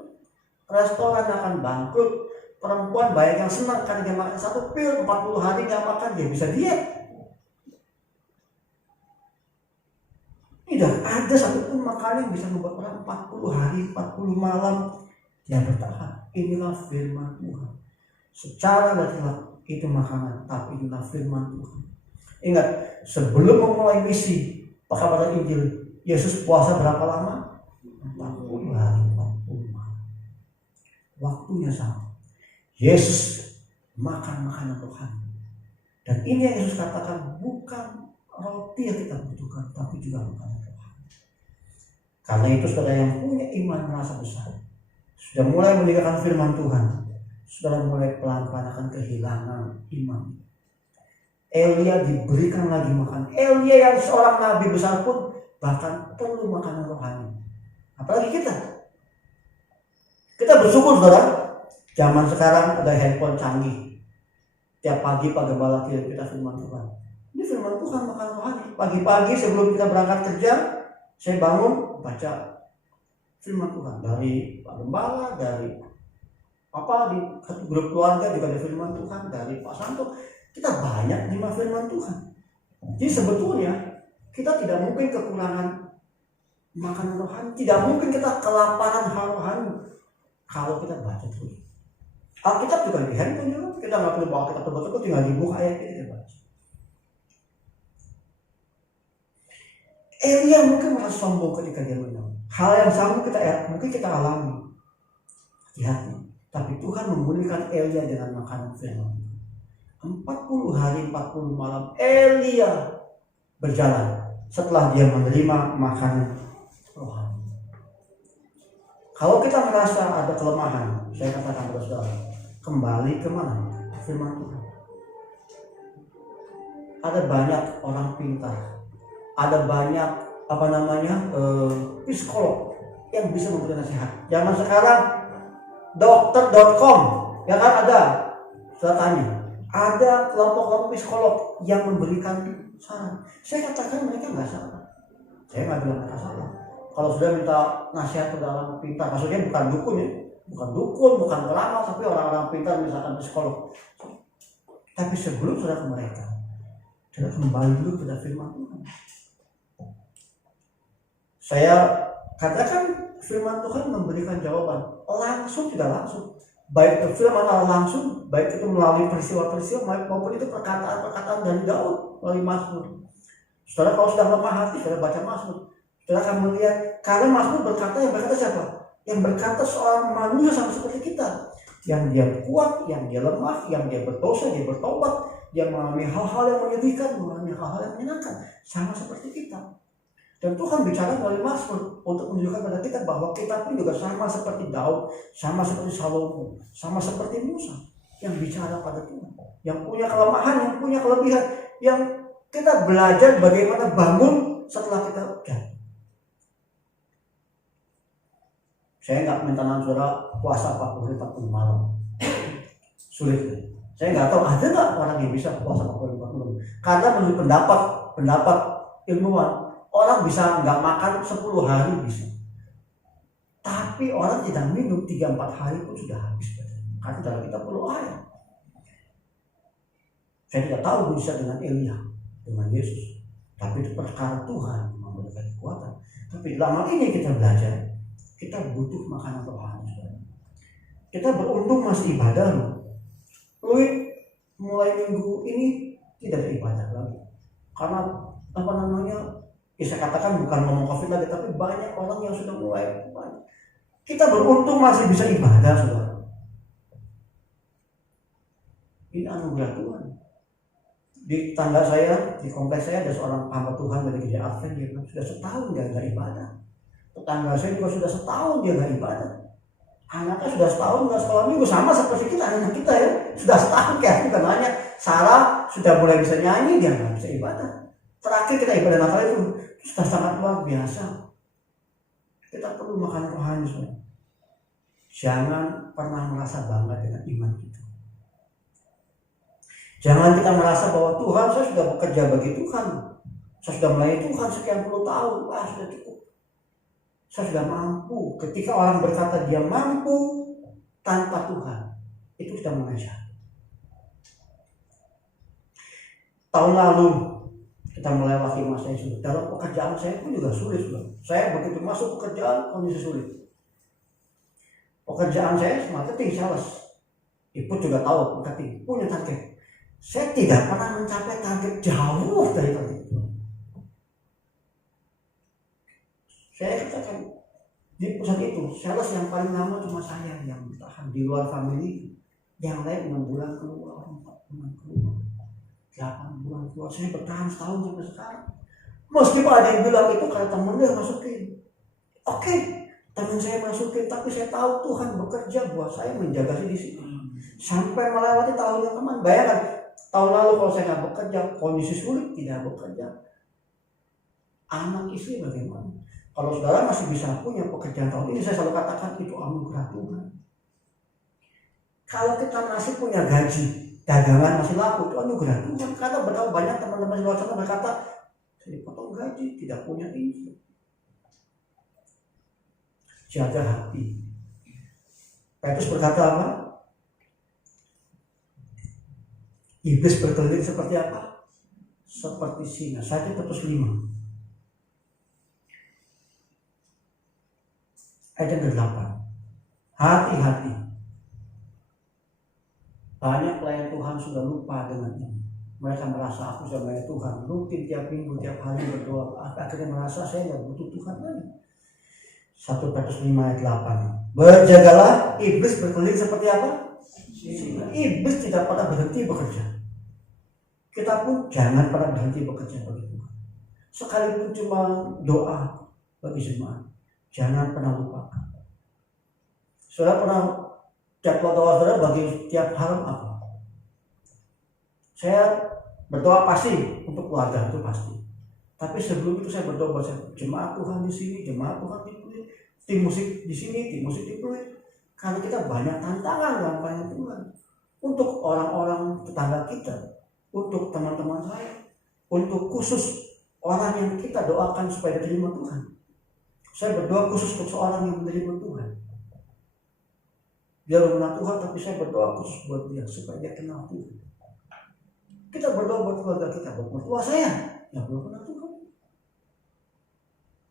Restoran akan bangkrut. Perempuan banyak yang senang karena dia makan satu pil 40 hari gak makan, dia bisa diet. Tidak ada satupun makanan yang bisa membuat orang 40 hari, 40 malam dia bertahan. Inilah firman Tuhan. Secara latihan itu makanan, tapi inilah firman Tuhan. Ingat, sebelum memulai misi pekabaran Injil, Yesus puasa berapa lama? 40 hari, 40 malam. Waktunya sama. Yesus makan makanan rohani. Dan ini yang Yesus katakan, bukan roti yang kita butuhkan, tapi juga makanan rohani. Karena itu saudara yang punya iman merasa besar, sudah mulai meninggalkan firman Tuhan, sudah mulai pelan-pelan akan kehilangan iman. Elia diberikan lagi makan. Elia yang seorang nabi besar pun bahkan perlu makanan rohani. Apalagi kita. Kita bersyukur saudara, zaman sekarang ada handphone canggih. Tiap pagi Pak Gembala kirim kita firman Tuhan. Ini firman Tuhan makan rohani. Pagi-pagi sebelum kita berangkat kerja, saya bangun baca firman Tuhan dari Pak Gembala, dari di grup keluarga juga ada firman Tuhan, dari Pak Santo. Kita banyak terima firman Tuhan. Jadi sebetulnya kita tidak mungkin kekurangan makanan rohani, tidak mungkin kita kelaparan rohani kalau kita baca terus. Alkitab juga di handphone juga, kita nggak perlu bawa kita betul-betul, tinggal dibuka ayat kita baca. Elia mungkin merasa sombong ketika dia menang. Hal yang sama mungkin kita alami. Hati-hati. Tapi Tuhan memulihkan Elia dengan makanan firman. 40 hari 40 malam Elia berjalan setelah dia menerima makanan rohani. Kalau kita merasa ada kelemahan, saya katakan kepada saudara, kembali ke mana? Firman Tuhan. Ada banyak orang pintar, ada banyak psikolog yang bisa memberi nasihat. Zaman sekarang dokter.com ya kan ada, saya tanya, ada kelompok-kelompok psikolog yang memberikan saran. Saya katakan mereka nggak salah. Saya nggak bilang mereka salah. Kalau sudah minta nasihat ke dalam pintar, maksudnya bukan dukun ya, bukan peramal, tapi orang-orang pintar misalkan psikolog. Tapi sebelum sudah ke mereka, sudah kembali dulu pada firman Tuhan. Saya katakan firman Tuhan memberikan jawaban langsung tidak langsung, baik itu firman Allah langsung, baik itu melalui peristiwa-peristiwa maupun itu perkataan-perkataan dari Daud melalui Mazmur. Saudara kalau sudah lemah hati, saudara baca Mazmur, saudara akan melihat karena Mazmur berkata, yang berkata siapa? Yang berkata seorang manusia sama seperti kita, yang dia kuat, yang dia lemah, yang dia berdosa, dia bertobat, dia mengalami hal-hal yang menyedihkan, mengalami hal-hal yang menyenangkan, sama seperti kita. Dan Tuhan bicara melalui Mazmur untuk menunjukkan pada kita bahwa kita pun juga sama seperti Daud, sama seperti Salomo, sama seperti Musa yang bicara pada Tuhan, yang punya kelemahan, yang punya kelebihan, yang kita belajar bagaimana bangun setelah kita jatuh. Saya nggak minta saudara puasa 40 malam, sulit. Saya nggak tahu ada nggak orang yang bisa puasa 40 karena menurut pendapat ilmuwan, orang bisa nggak makan 10 hari bisa. Tapi orang tidak minum 3-4 hari pun sudah habis. Karena darah kita perlu air. Saya tidak tahu bisa dengan Elia, dengan Yesus. Tapi itu perkara Tuhan yang memberikan kekuatan. Tapi dalam hal ini kita belajar, kita butuh makanan rohani. Kita beruntung masih ibadah loh. Mulai minggu ini tidak ada ibadah lagi. Karena apa namanya? Saya katakan bukan ngomong COVID lagi, tapi banyak orang yang sudah mulai. Kita beruntung masih bisa ibadah, saudara. Ini anugerah Tuhan. Di tangga saya, di kompleks saya ada seorang hamba Tuhan dari gereja Advent, dia bilang sudah setahun dia nggak ibadah. Tetangga saya juga sudah setahun dia nggak ibadah. Anaknya sudah setahun nggak sekolah minggu, sama seperti kita, anak kita ya sudah setahun kayak bukan hanya Sarah sudah mulai bisa nyanyi, dia nggak bisa ibadah. Terakhir kita ibadah Natal itu sudah sangat luar biasa. Kita perlu makan rohani, saudara. Jangan pernah merasa bangga dengan iman kita. Jangan kita merasa bahwa Tuhan, saya sudah bekerja bagi Tuhan, saya sudah melayani Tuhan sekian puluh tahun, sudah cukup, saya sudah mampu. Ketika orang berkata dia mampu tanpa Tuhan, itu sudah mengejar. Tahun lalu kita melewati masa yang sulit. Dalam pekerjaan saya pun juga sulit. Saya begitu masuk pekerjaan kondisi sulit. Pekerjaan saya marketing, sales. Ibu juga tahu marketing, punya target. Saya tidak pernah mencapai target jauh dari target itu. Saya katakan di pusat itu, sales yang paling lama cuma saya yang bertahan di luar family. Yang lain 6 bulan keluar, 4 bulan keluar, 8 bulan keluar. Saya bertahan setahun sampai sekarang. Meskipun ada yang bilang itu karena temennya masukin. Oke, teman saya masukin, tapi saya tahu Tuhan bekerja buat saya menjaga saya di sini. Sampai melewati tahun yang teman. Bayangkan, tahun lalu kalau saya nggak bekerja, kondisi sulit, tidak bekerja. Anak istri bagaimana? Kalau saudara masih bisa punya pekerjaan tahun ini, saya selalu katakan itu anugerah Tuhan. Kalau kita masih punya gaji, dagangan masih laku, itu anugerah Tuhan. Karena betapa banyak teman-teman di luar sana berkata, saya dipotong gaji, tidak punya ini. Jaga hati. Petrus berkata apa? Iblis berkeliling seperti apa? Seperti singa. 1 Petrus 5 ayat yang ke-8. Hati-hati. Banyak pelayan Tuhan sudah lupa dengan ini. Mereka merasa aku sudah melayani Tuhan, rutin tiap minggu, tiap hari berdoa. Akhirnya merasa saya tidak butuh Tuhan lagi. 1 Petrus 5 ayat 8. Berjagalah, iblis berkeliling seperti apa? Iblis tidak pernah berhenti bekerja. Kita pun jangan pernah berhenti bekerja bagi Tuhan. Sekalipun cuma doa bagi jemaat, jangan pernah lupakan. Saudara pernah jadwal doa saudara bagi tiap hari apa? Saya berdoa pasti untuk keluarga, itu pasti. Tapi sebelum itu saya berdoa buat jemaat Tuhan di sini, jemaat Tuhan di sini, tim musik di sini, tim musik di Pluit. Karena kita banyak tantangan dalam pelayanan Tuhan. Untuk orang-orang tetangga kita, untuk teman-teman saya, untuk khusus orang yang kita doakan supaya diterima Tuhan. Saya berdoa khusus untuk seorang yang menerima Tuhan. Dia belum kenal Tuhan, tapi saya berdoa khusus buat dia supaya dia kenal Tuhan. Kita berdoa buat keluarga kita, buat mertua saya yang belum kenal Tuhan.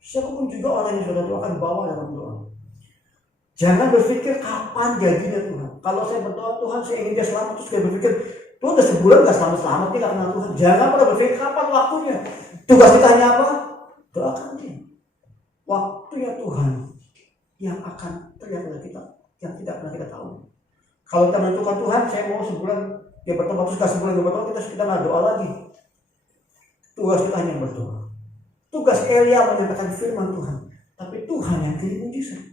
Siapapun juga orang yang sudah doakan, bawa dalam doa. Jangan berpikir kapan jadinya Tuhan. Kalau saya berdoa Tuhan, saya ingin dia selamat, terus saya berpikir Tuhan udah sebulan gak selamat-selamat, dia gak kenal Tuhan. Jangan pernah berpikir kapan waktunya. Tugas kita hanya apa? Doakan dia. Waktunya Tuhan yang akan terlihat oleh kita, yang tidak pernah kita tahu. Kalau kita menentukan Tuhan, saya mau sebulan dia bertobat, terus gak sebulan dia bertobat, kita gak doa lagi. Tugas kita hanya berdoa. Tugas Elia menyampaikan firman Tuhan, tapi Tuhan yang kirim mujizat.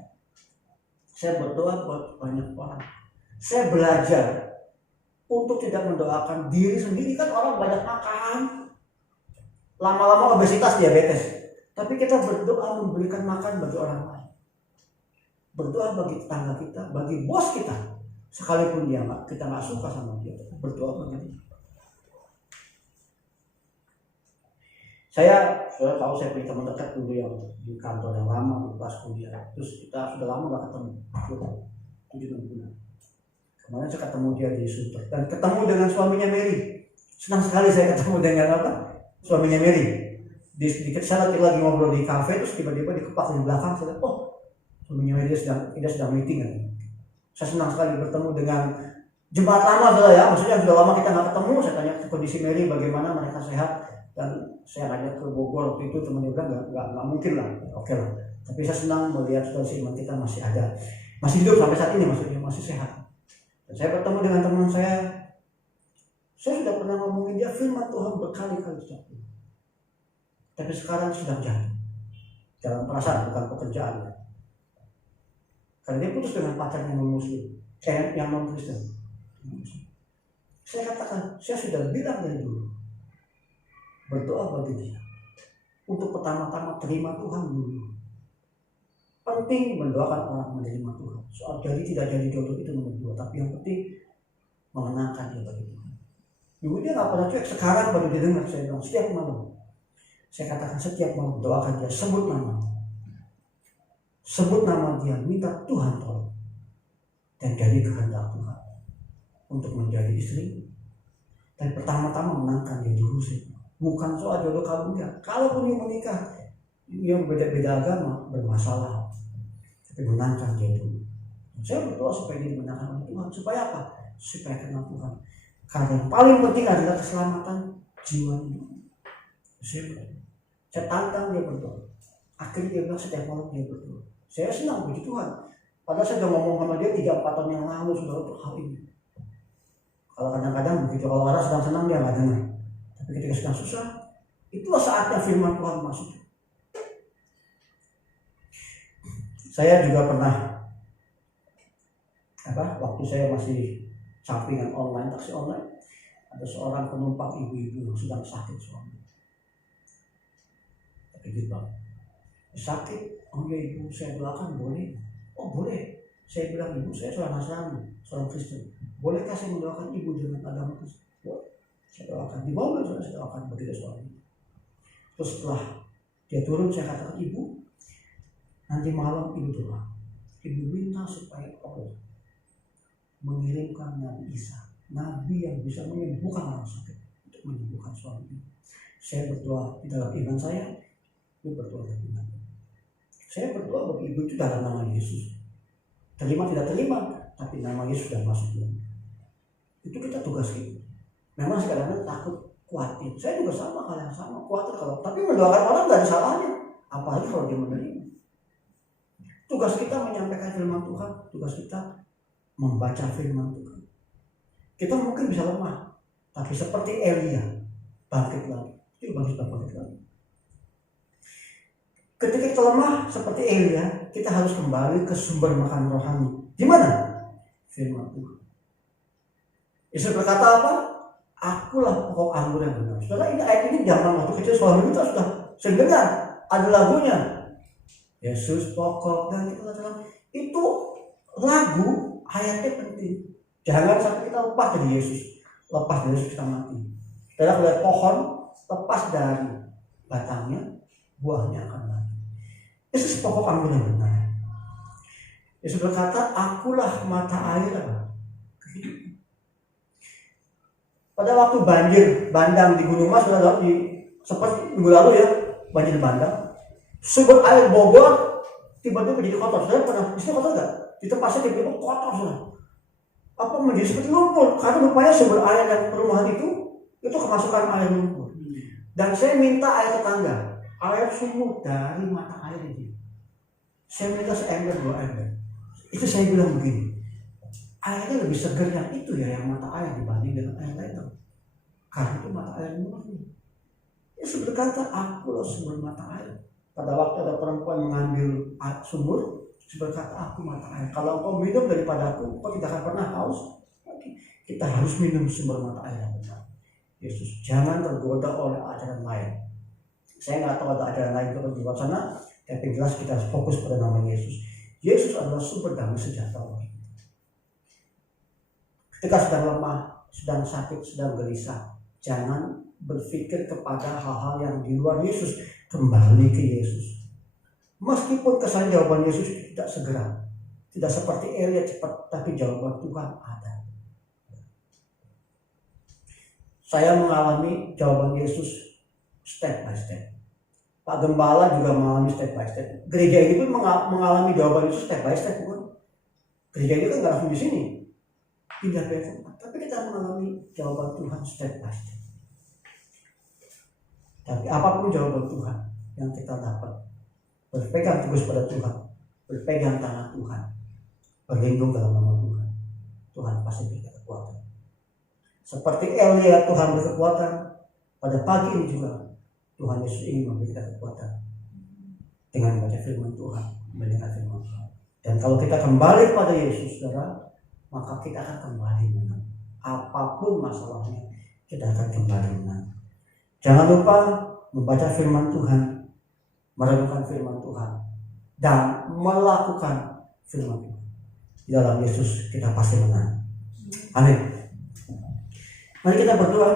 Saya berdoa buat banyak orang. Saya belajar untuk tidak mendoakan diri sendiri. Kan orang banyak makan, lama-lama obesitas, diabetes. Tapi kita berdoa memberikan makan bagi orang lain. Berdoa bagi tetangga kita, bagi bos kita. Sekalipun kita nggak suka sama dia, berdoa bagi dia. Saya tahu saya punya teman dekat dulu yang di kantor yang lama pas kuliah. Terus kita sudah lama gak ketemu, 7 bulan. Kemarin saya ketemu dia di Sunter dan ketemu dengan suaminya Mary. Senang sekali saya ketemu dengan suaminya Mary. Saya lagi ngobrol di kafe, terus tiba-tiba dikepak di belakang. Saya lihat, suaminya Mary dia sedang meeting kan. Saya senang sekali bertemu dengan jemaat lama sudah ya, maksudnya sudah lama kita nggak ketemu. Saya tanya kondisi Mary bagaimana, mereka sehat, dan saya ngajak ke Bogor waktu itu. Teman dia bilang nggak mungkin lah, oke lah. Tapi saya senang melihat saudara iman kita masih ada, masih hidup sampai saat ini, maksudnya masih sehat. Dan saya bertemu dengan teman saya sudah pernah ngomongin dia firman Tuhan berkali-kali setiap. Tapi sekarang sudah jadi dalam perasaan bukan pekerjaan. Karena dia putus dengan pacarnya yang muslim, yang non Kristen. Saya katakan, saya sudah bilang dari dulu, berdoa bagi dia untuk pertama-tama terima Tuhan dulu. Penting mendoakan orang menerima Tuhan. Soal jadi tidak jadi jodoh itu nomor 2, tapi yang penting mengenangkan dia bagi Tuhan. Dulu dia nggak pernah cuek, sekarang baru dia dengar saya bilang setiap malam. Saya katakan setiap malam doakan dia, sebut nama dia, minta Tuhan tolong dan jadi kehendak Tuhan untuk menjadi istri. Dan pertama-tama menangkan dia dulu sih, bukan soal jodoh kamu ya. Kalaupun yang menikah yang beda-beda agama bermasalah, tapi menangkan dia dulu. Saya berdoa supaya dia dimenangkan oleh Tuhan. Supaya apa? Supaya kenal Tuhan. Karena yang paling penting adalah keselamatan jiwa. Saya tantang dia berdoa. Akhirnya dia bilang setiap malam dia berdoa. Saya senang puji Tuhan. Padahal saya sudah ngomong sama dia 3-4 tahun yang lalu sudah untuk hal ini. Kalau kadang-kadang begitu, kalau orang sedang senang dia nggak dengar. Tapi ketika sedang susah, itulah saatnya firman Tuhan masuk. Saya juga pernah waktu saya masih sampingan online, taksi online, ada seorang penumpang ibu-ibu yang sedang sakit suami. Gitu bang, sakit, ya ibu saya doakan boleh? Oh boleh. Saya bilang ibu saya seorang Nasrani, seorang Kristen. Bolehkah saya mendoakan ibu dengan agama Kristen? Boleh. Saya doakan di mobil, saya doakan begitu suami. Terus setelah dia turun, saya katakan ibu, nanti malam ibu doa. Ibu minta supaya Allah mengirimkan Nabi Isa, Nabi yang bisa menyembuhkan orang sakit untuk menyembuhkan suami ibu. Saya berdoa di dalam iman saya. Berdoa bagi ibu. Saya berdoa bagi ibu itu dalam nama Yesus. Terima tidak terima, tapi nama Yesus sudah masuk. Itu kita tugas kita. Memang kadang-kadang takut, khawatir. Saya juga sama, hal yang sama, khawatir kalau. Tapi mendoakan orang nggak ada salahnya, apalagi kalau dia menerima. Tugas kita menyampaikan firman Tuhan, tugas kita membaca firman Tuhan. Kita mungkin bisa lemah, tapi seperti Elia bangkit lagi. Itu bangkit lagi. Ketika kita lemah seperti Elia, kita harus kembali ke sumber makan rohani. Di mana? Firman Tuhan. Yesus berkata apa? Akulah pokok anggur yang benar. Saudara, ini ayat ini zaman waktu kecil suami kita sudah sering dengar. Ada lagunya. Yesus pokok dan kita dalam itu lagu ayatnya penting. Jangan sampai kita lepas dari Yesus. Lepas dari Yesus kita mati. Kita lihat pohon lepas dari batangnya, buahnya akan mati. Yesus pokok anggur yang benar. Yesus berkata, akulah mata air kehidupan. Pada waktu banjir bandang di Gunung Mas, seperti minggu lalu ya, banjir bandang, sumber air Bogor tiba-tiba jadi kotor. Saya pernah, isinya kotor nggak? Di tempatnya tiba-tiba kotor sudah. Apa menjadi seperti lumpur? Karena rupanya sumber air yang perumahan itu kemasukan air lumpur. Dan saya minta air tetangga, air sumur dari mata air ini. Saya minta seember 2 ember. Itu saya bilang begini, airnya lebih segar yang itu ya, yang mata air dibanding dengan air lain. Karena itu mata air murni. Yesus berkata, akulah sumber mata air. Pada waktu ada perempuan mengambil sumur, Yesus berkata, aku mata air. Kalau engkau minum daripada aku, engkau tidak akan pernah haus. Kita harus minum sumber mata air yang benar. Yesus, jangan tergoda oleh ajaran lain. Saya nggak tahu ada ajaran lain di luar sana, tapi jelas kita harus fokus pada nama Yesus. Yesus adalah sumber damai sejahtera. Ketika sedang lemah, sedang sakit, sedang gelisah, jangan berpikir kepada hal-hal yang di luar Yesus, kembali ke Yesus. Meskipun kesan jawaban Yesus tidak segera, tidak seperti Elia cepat, tapi jawaban Tuhan ada. Saya mengalami jawaban Yesus step by step. Pak Gembala juga mengalami step by step. Gereja ini pun mengalami jawaban Yesus step by step, bukan? Gereja ini kan nggak langsung di sini, pindah ke tempat. Tapi kita mengalami jawaban Tuhan step by step. Tapi apapun jawaban Tuhan yang kita dapat, berpegang teguh pada Tuhan, berpegang tangan Tuhan, berlindung dalam nama Tuhan, Tuhan pasti berikan kekuatan. Seperti Elia Tuhan berkekuatan, pada pagi ini juga Tuhan Yesus ingin memberikan kekuatan dengan membaca firman Tuhan, mendengar firman Tuhan. Dan kalau kita kembali kepada Yesus, saudara, maka kita akan kembali menang. Apapun masalahnya, kita akan kembali menang. Jangan lupa membaca firman Tuhan, merenungkan firman Tuhan, dan melakukan firman Tuhan. Di dalam Yesus kita pasti menang. Amin. Mari kita berdoa.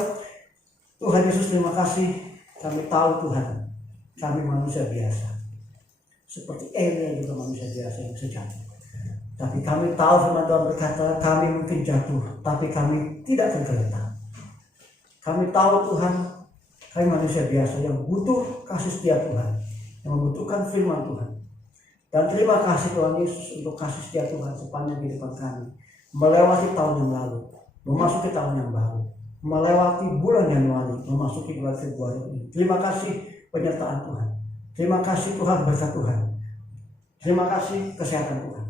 Tuhan Yesus, terima kasih. Kami tahu Tuhan, kami manusia biasa. Seperti Elia juga manusia biasa yang sejati. Tapi kami tahu firman Tuhan berkata, kami mungkin jatuh, tapi kami tidak tergeletak. Kami tahu Tuhan, kami manusia biasa yang butuh kasih setia Tuhan, yang membutuhkan firman Tuhan. Dan terima kasih Tuhan Yesus untuk kasih setia Tuhan sepanjang kehidupan kami, melewati tahun yang lalu, memasuki tahun yang baru, melewati bulan Januari, memasuki bulan Februari ini. Terima kasih penyertaan Tuhan. Terima kasih Tuhan berkat Tuhan. Terima kasih kesehatan Tuhan.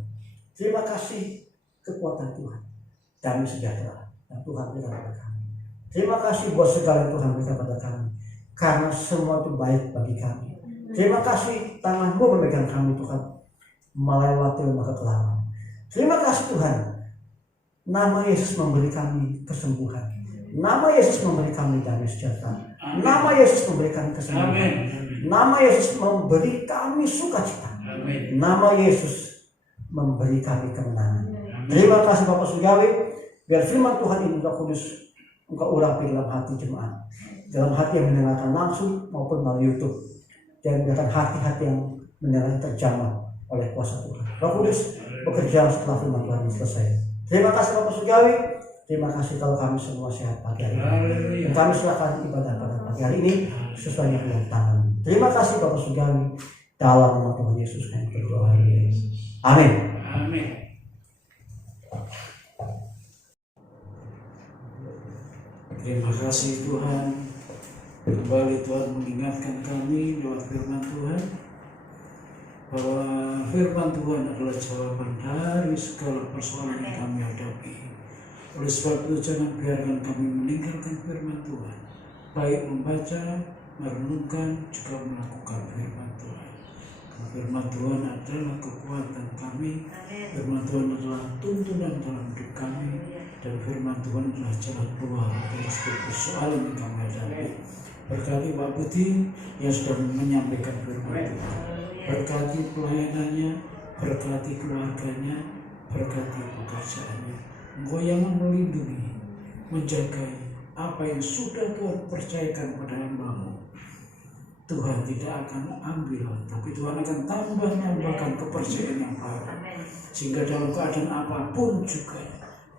Terima kasih kekuatan Tuhan. Kami sejahtera dan Tuhan berikan pada kami. Terima kasih buat segala yang Tuhan berikan pada kami, karena semua itu baik bagi kami. Terima kasih tangan-Mu memegang kami Tuhan, melewati lembah kekelaman. Terima kasih Tuhan, nama Yesus memberi kami kesembuhan. Nama Yesus memberi kami damai sejahtera. Nama Yesus memberi kami kesembuhan. Nama Yesus memberi kami sukacita. Nama Yesus memberi kami kemenangan. Terima kasih Bapak Surgawi, biar firman Tuhan ini Roh Kudus Engkau urapi dalam hati jemaat, dalam hati yang mendengarkan langsung maupun melalui YouTube, dan biarkan hati-hati yang mendengar terjamah oleh kuasa Tuhan. Roh Kudus bekerja setelah firman Tuhan ini selesai. Terima kasih Bapak Surgawi. Terima kasih kalau kami semua sehat pagi hari ini. Dan kami serahkan ibadah pada pagi hari ini sesuai dengan tangan. Terima kasih Bapak Surgawi. Dalam nama Tuhan Yesus kami berdoa. Amin. Amin. Terima kasih Tuhan. Kembali Tuhan mengingatkan kami lewat firman Tuhan bahwa firman Tuhan adalah jawaban dari segala persoalan yang kami hadapi. Oleh sebab itu jangan biarkan kami meninggalkan firman Tuhan, baik membaca, merenungkan, juga melakukan firman Tuhan. Karena firman Tuhan adalah kekuatan kami, firman Tuhan adalah tuntunan dalam hidup kami, dan firman Tuhan adalah jalan keluar dari setiap persoalan yang kami hadapi. Berkati Pak Budi yang sudah menyampaikan firman Tuhan, berkati pelayanannya, berkati keluarganya, berkati pekerjaannya. Engkau yang melindungi, menjaga apa yang sudah Tuhan percayakan pada hamba-Mu. Tuhan tidak akan ambil, tapi Tuhan akan tambahkan kepercayaan yang baru, sehingga dalam keadaan apapun juga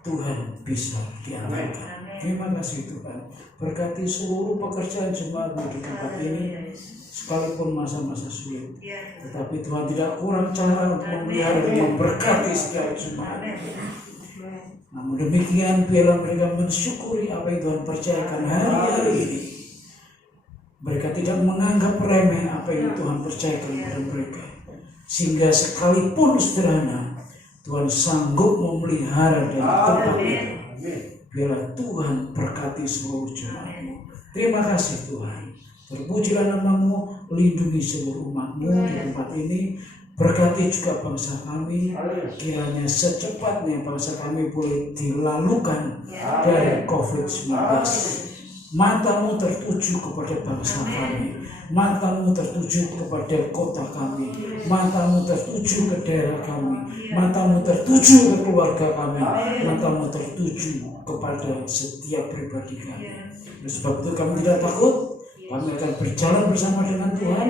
Tuhan bisa diandalkan. Terima kasih Tuhan. Berkati seluruh pekerjaan jemaat-Mu di tempat ini, sekalipun masa-masa sulit, tetapi Tuhan tidak kurang cara untuk memelihara dan memberkati setiap jemaat. Namun demikian, biarlah mereka mensyukuri apa yang Tuhan percayakan hari-hari ini. Mereka tidak menganggap remeh apa yang Tuhan percayakan kepada mereka, sehingga sekalipun sederhana, Tuhan sanggup memelihara dari tempat itu. Biarlah Tuhan berkati seluruh jemaat-Mu. Terima kasih Tuhan. Terpujilah nama-Mu, lindungi seluruh umat-Mu di tempat ini. Berkati juga bangsa kami, kiranya secepatnya bangsa kami boleh dilalukan dari COVID-19. Matamu tertuju kepada bangsa kami, matamu tertuju kepada kota kami, matamu tertuju ke daerah kami, matamu tertuju ke keluarga kami, matamu tertuju kepada setiap pribadi kami. Oleh sebab itu kami tidak takut, kami akan berjalan bersama dengan Tuhan,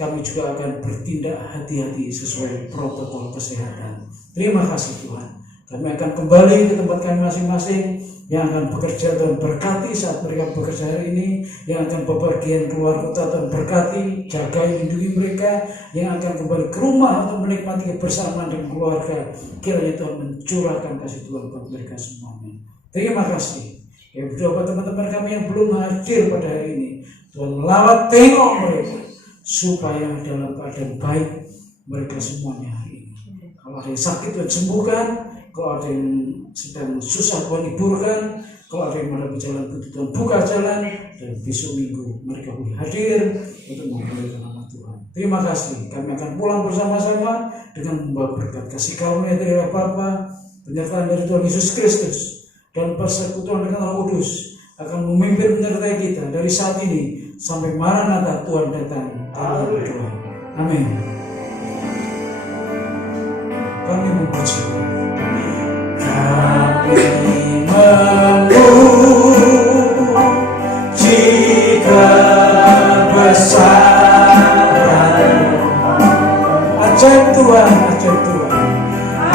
kami juga akan bertindak hati-hati sesuai protokol kesehatan. Terima kasih Tuhan. Kami akan kembali ke tempat kami masing-masing, yang akan bekerja dan berkati saat mereka bekerja hari ini, yang akan bepergian keluar kota dan berkati, jaga lindungi mereka, yang akan kembali ke rumah untuk menikmati kebersamaan dengan keluarga. Kiranya Tuhan mencurahkan kasih Tuhan buat mereka semuanya. Terima kasih. Ya, berdoa buat teman-teman kami yang belum hadir pada hari ini, Tuhan melawat tengok mereka supaya dalam keadaan baik mereka semuanya hari ini. Kalau ada yang sakit Tuhan sembuhkan, kalau ada yang sedang susah Tuhan hiburkan, kalau ada yang menghadapi jalan buntu Tuhan buka jalan, dan besok minggu mereka boleh hadir untuk memuliakan nama Tuhan. Terima kasih. Kami akan pulang bersama-sama dengan membawa berkat kasih karunia dari Allah Bapa, penyertaan dari Tuhan Yesus Kristus, dan persekutuan dengan Roh Kudus akan memimpin menyertai kita dari saat ini sampai Maranatha Tuhan datang. Kami berdoa. Amin. Kami memuji. Kami memuji kebesaran. Ajaib Tuhan, ajaib Tuhan,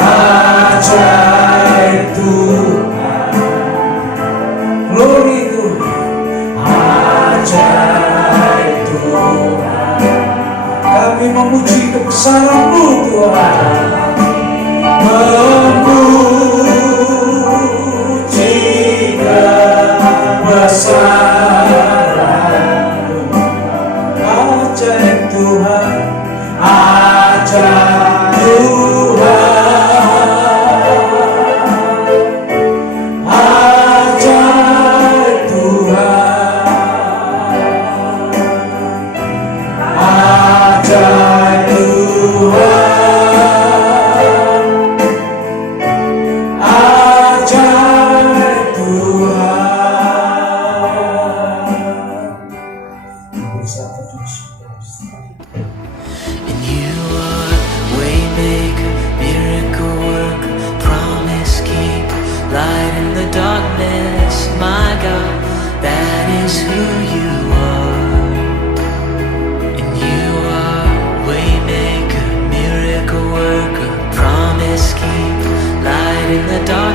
ajaib Tuhan. Glory Tuhan, ajaib Tuhan. Kami memuji kebesaran-Mu Tuhan. Memuji kebesaran. Ajaib Tuhan, ajaib Tuhan, ajaib Tuhan, ajaib Tuhan. And you are waymaker, miracle worker, promise keeper, light in the darkness, my God, that is who you are. And you are waymaker, miracle worker, promise keeper, light in the darkness.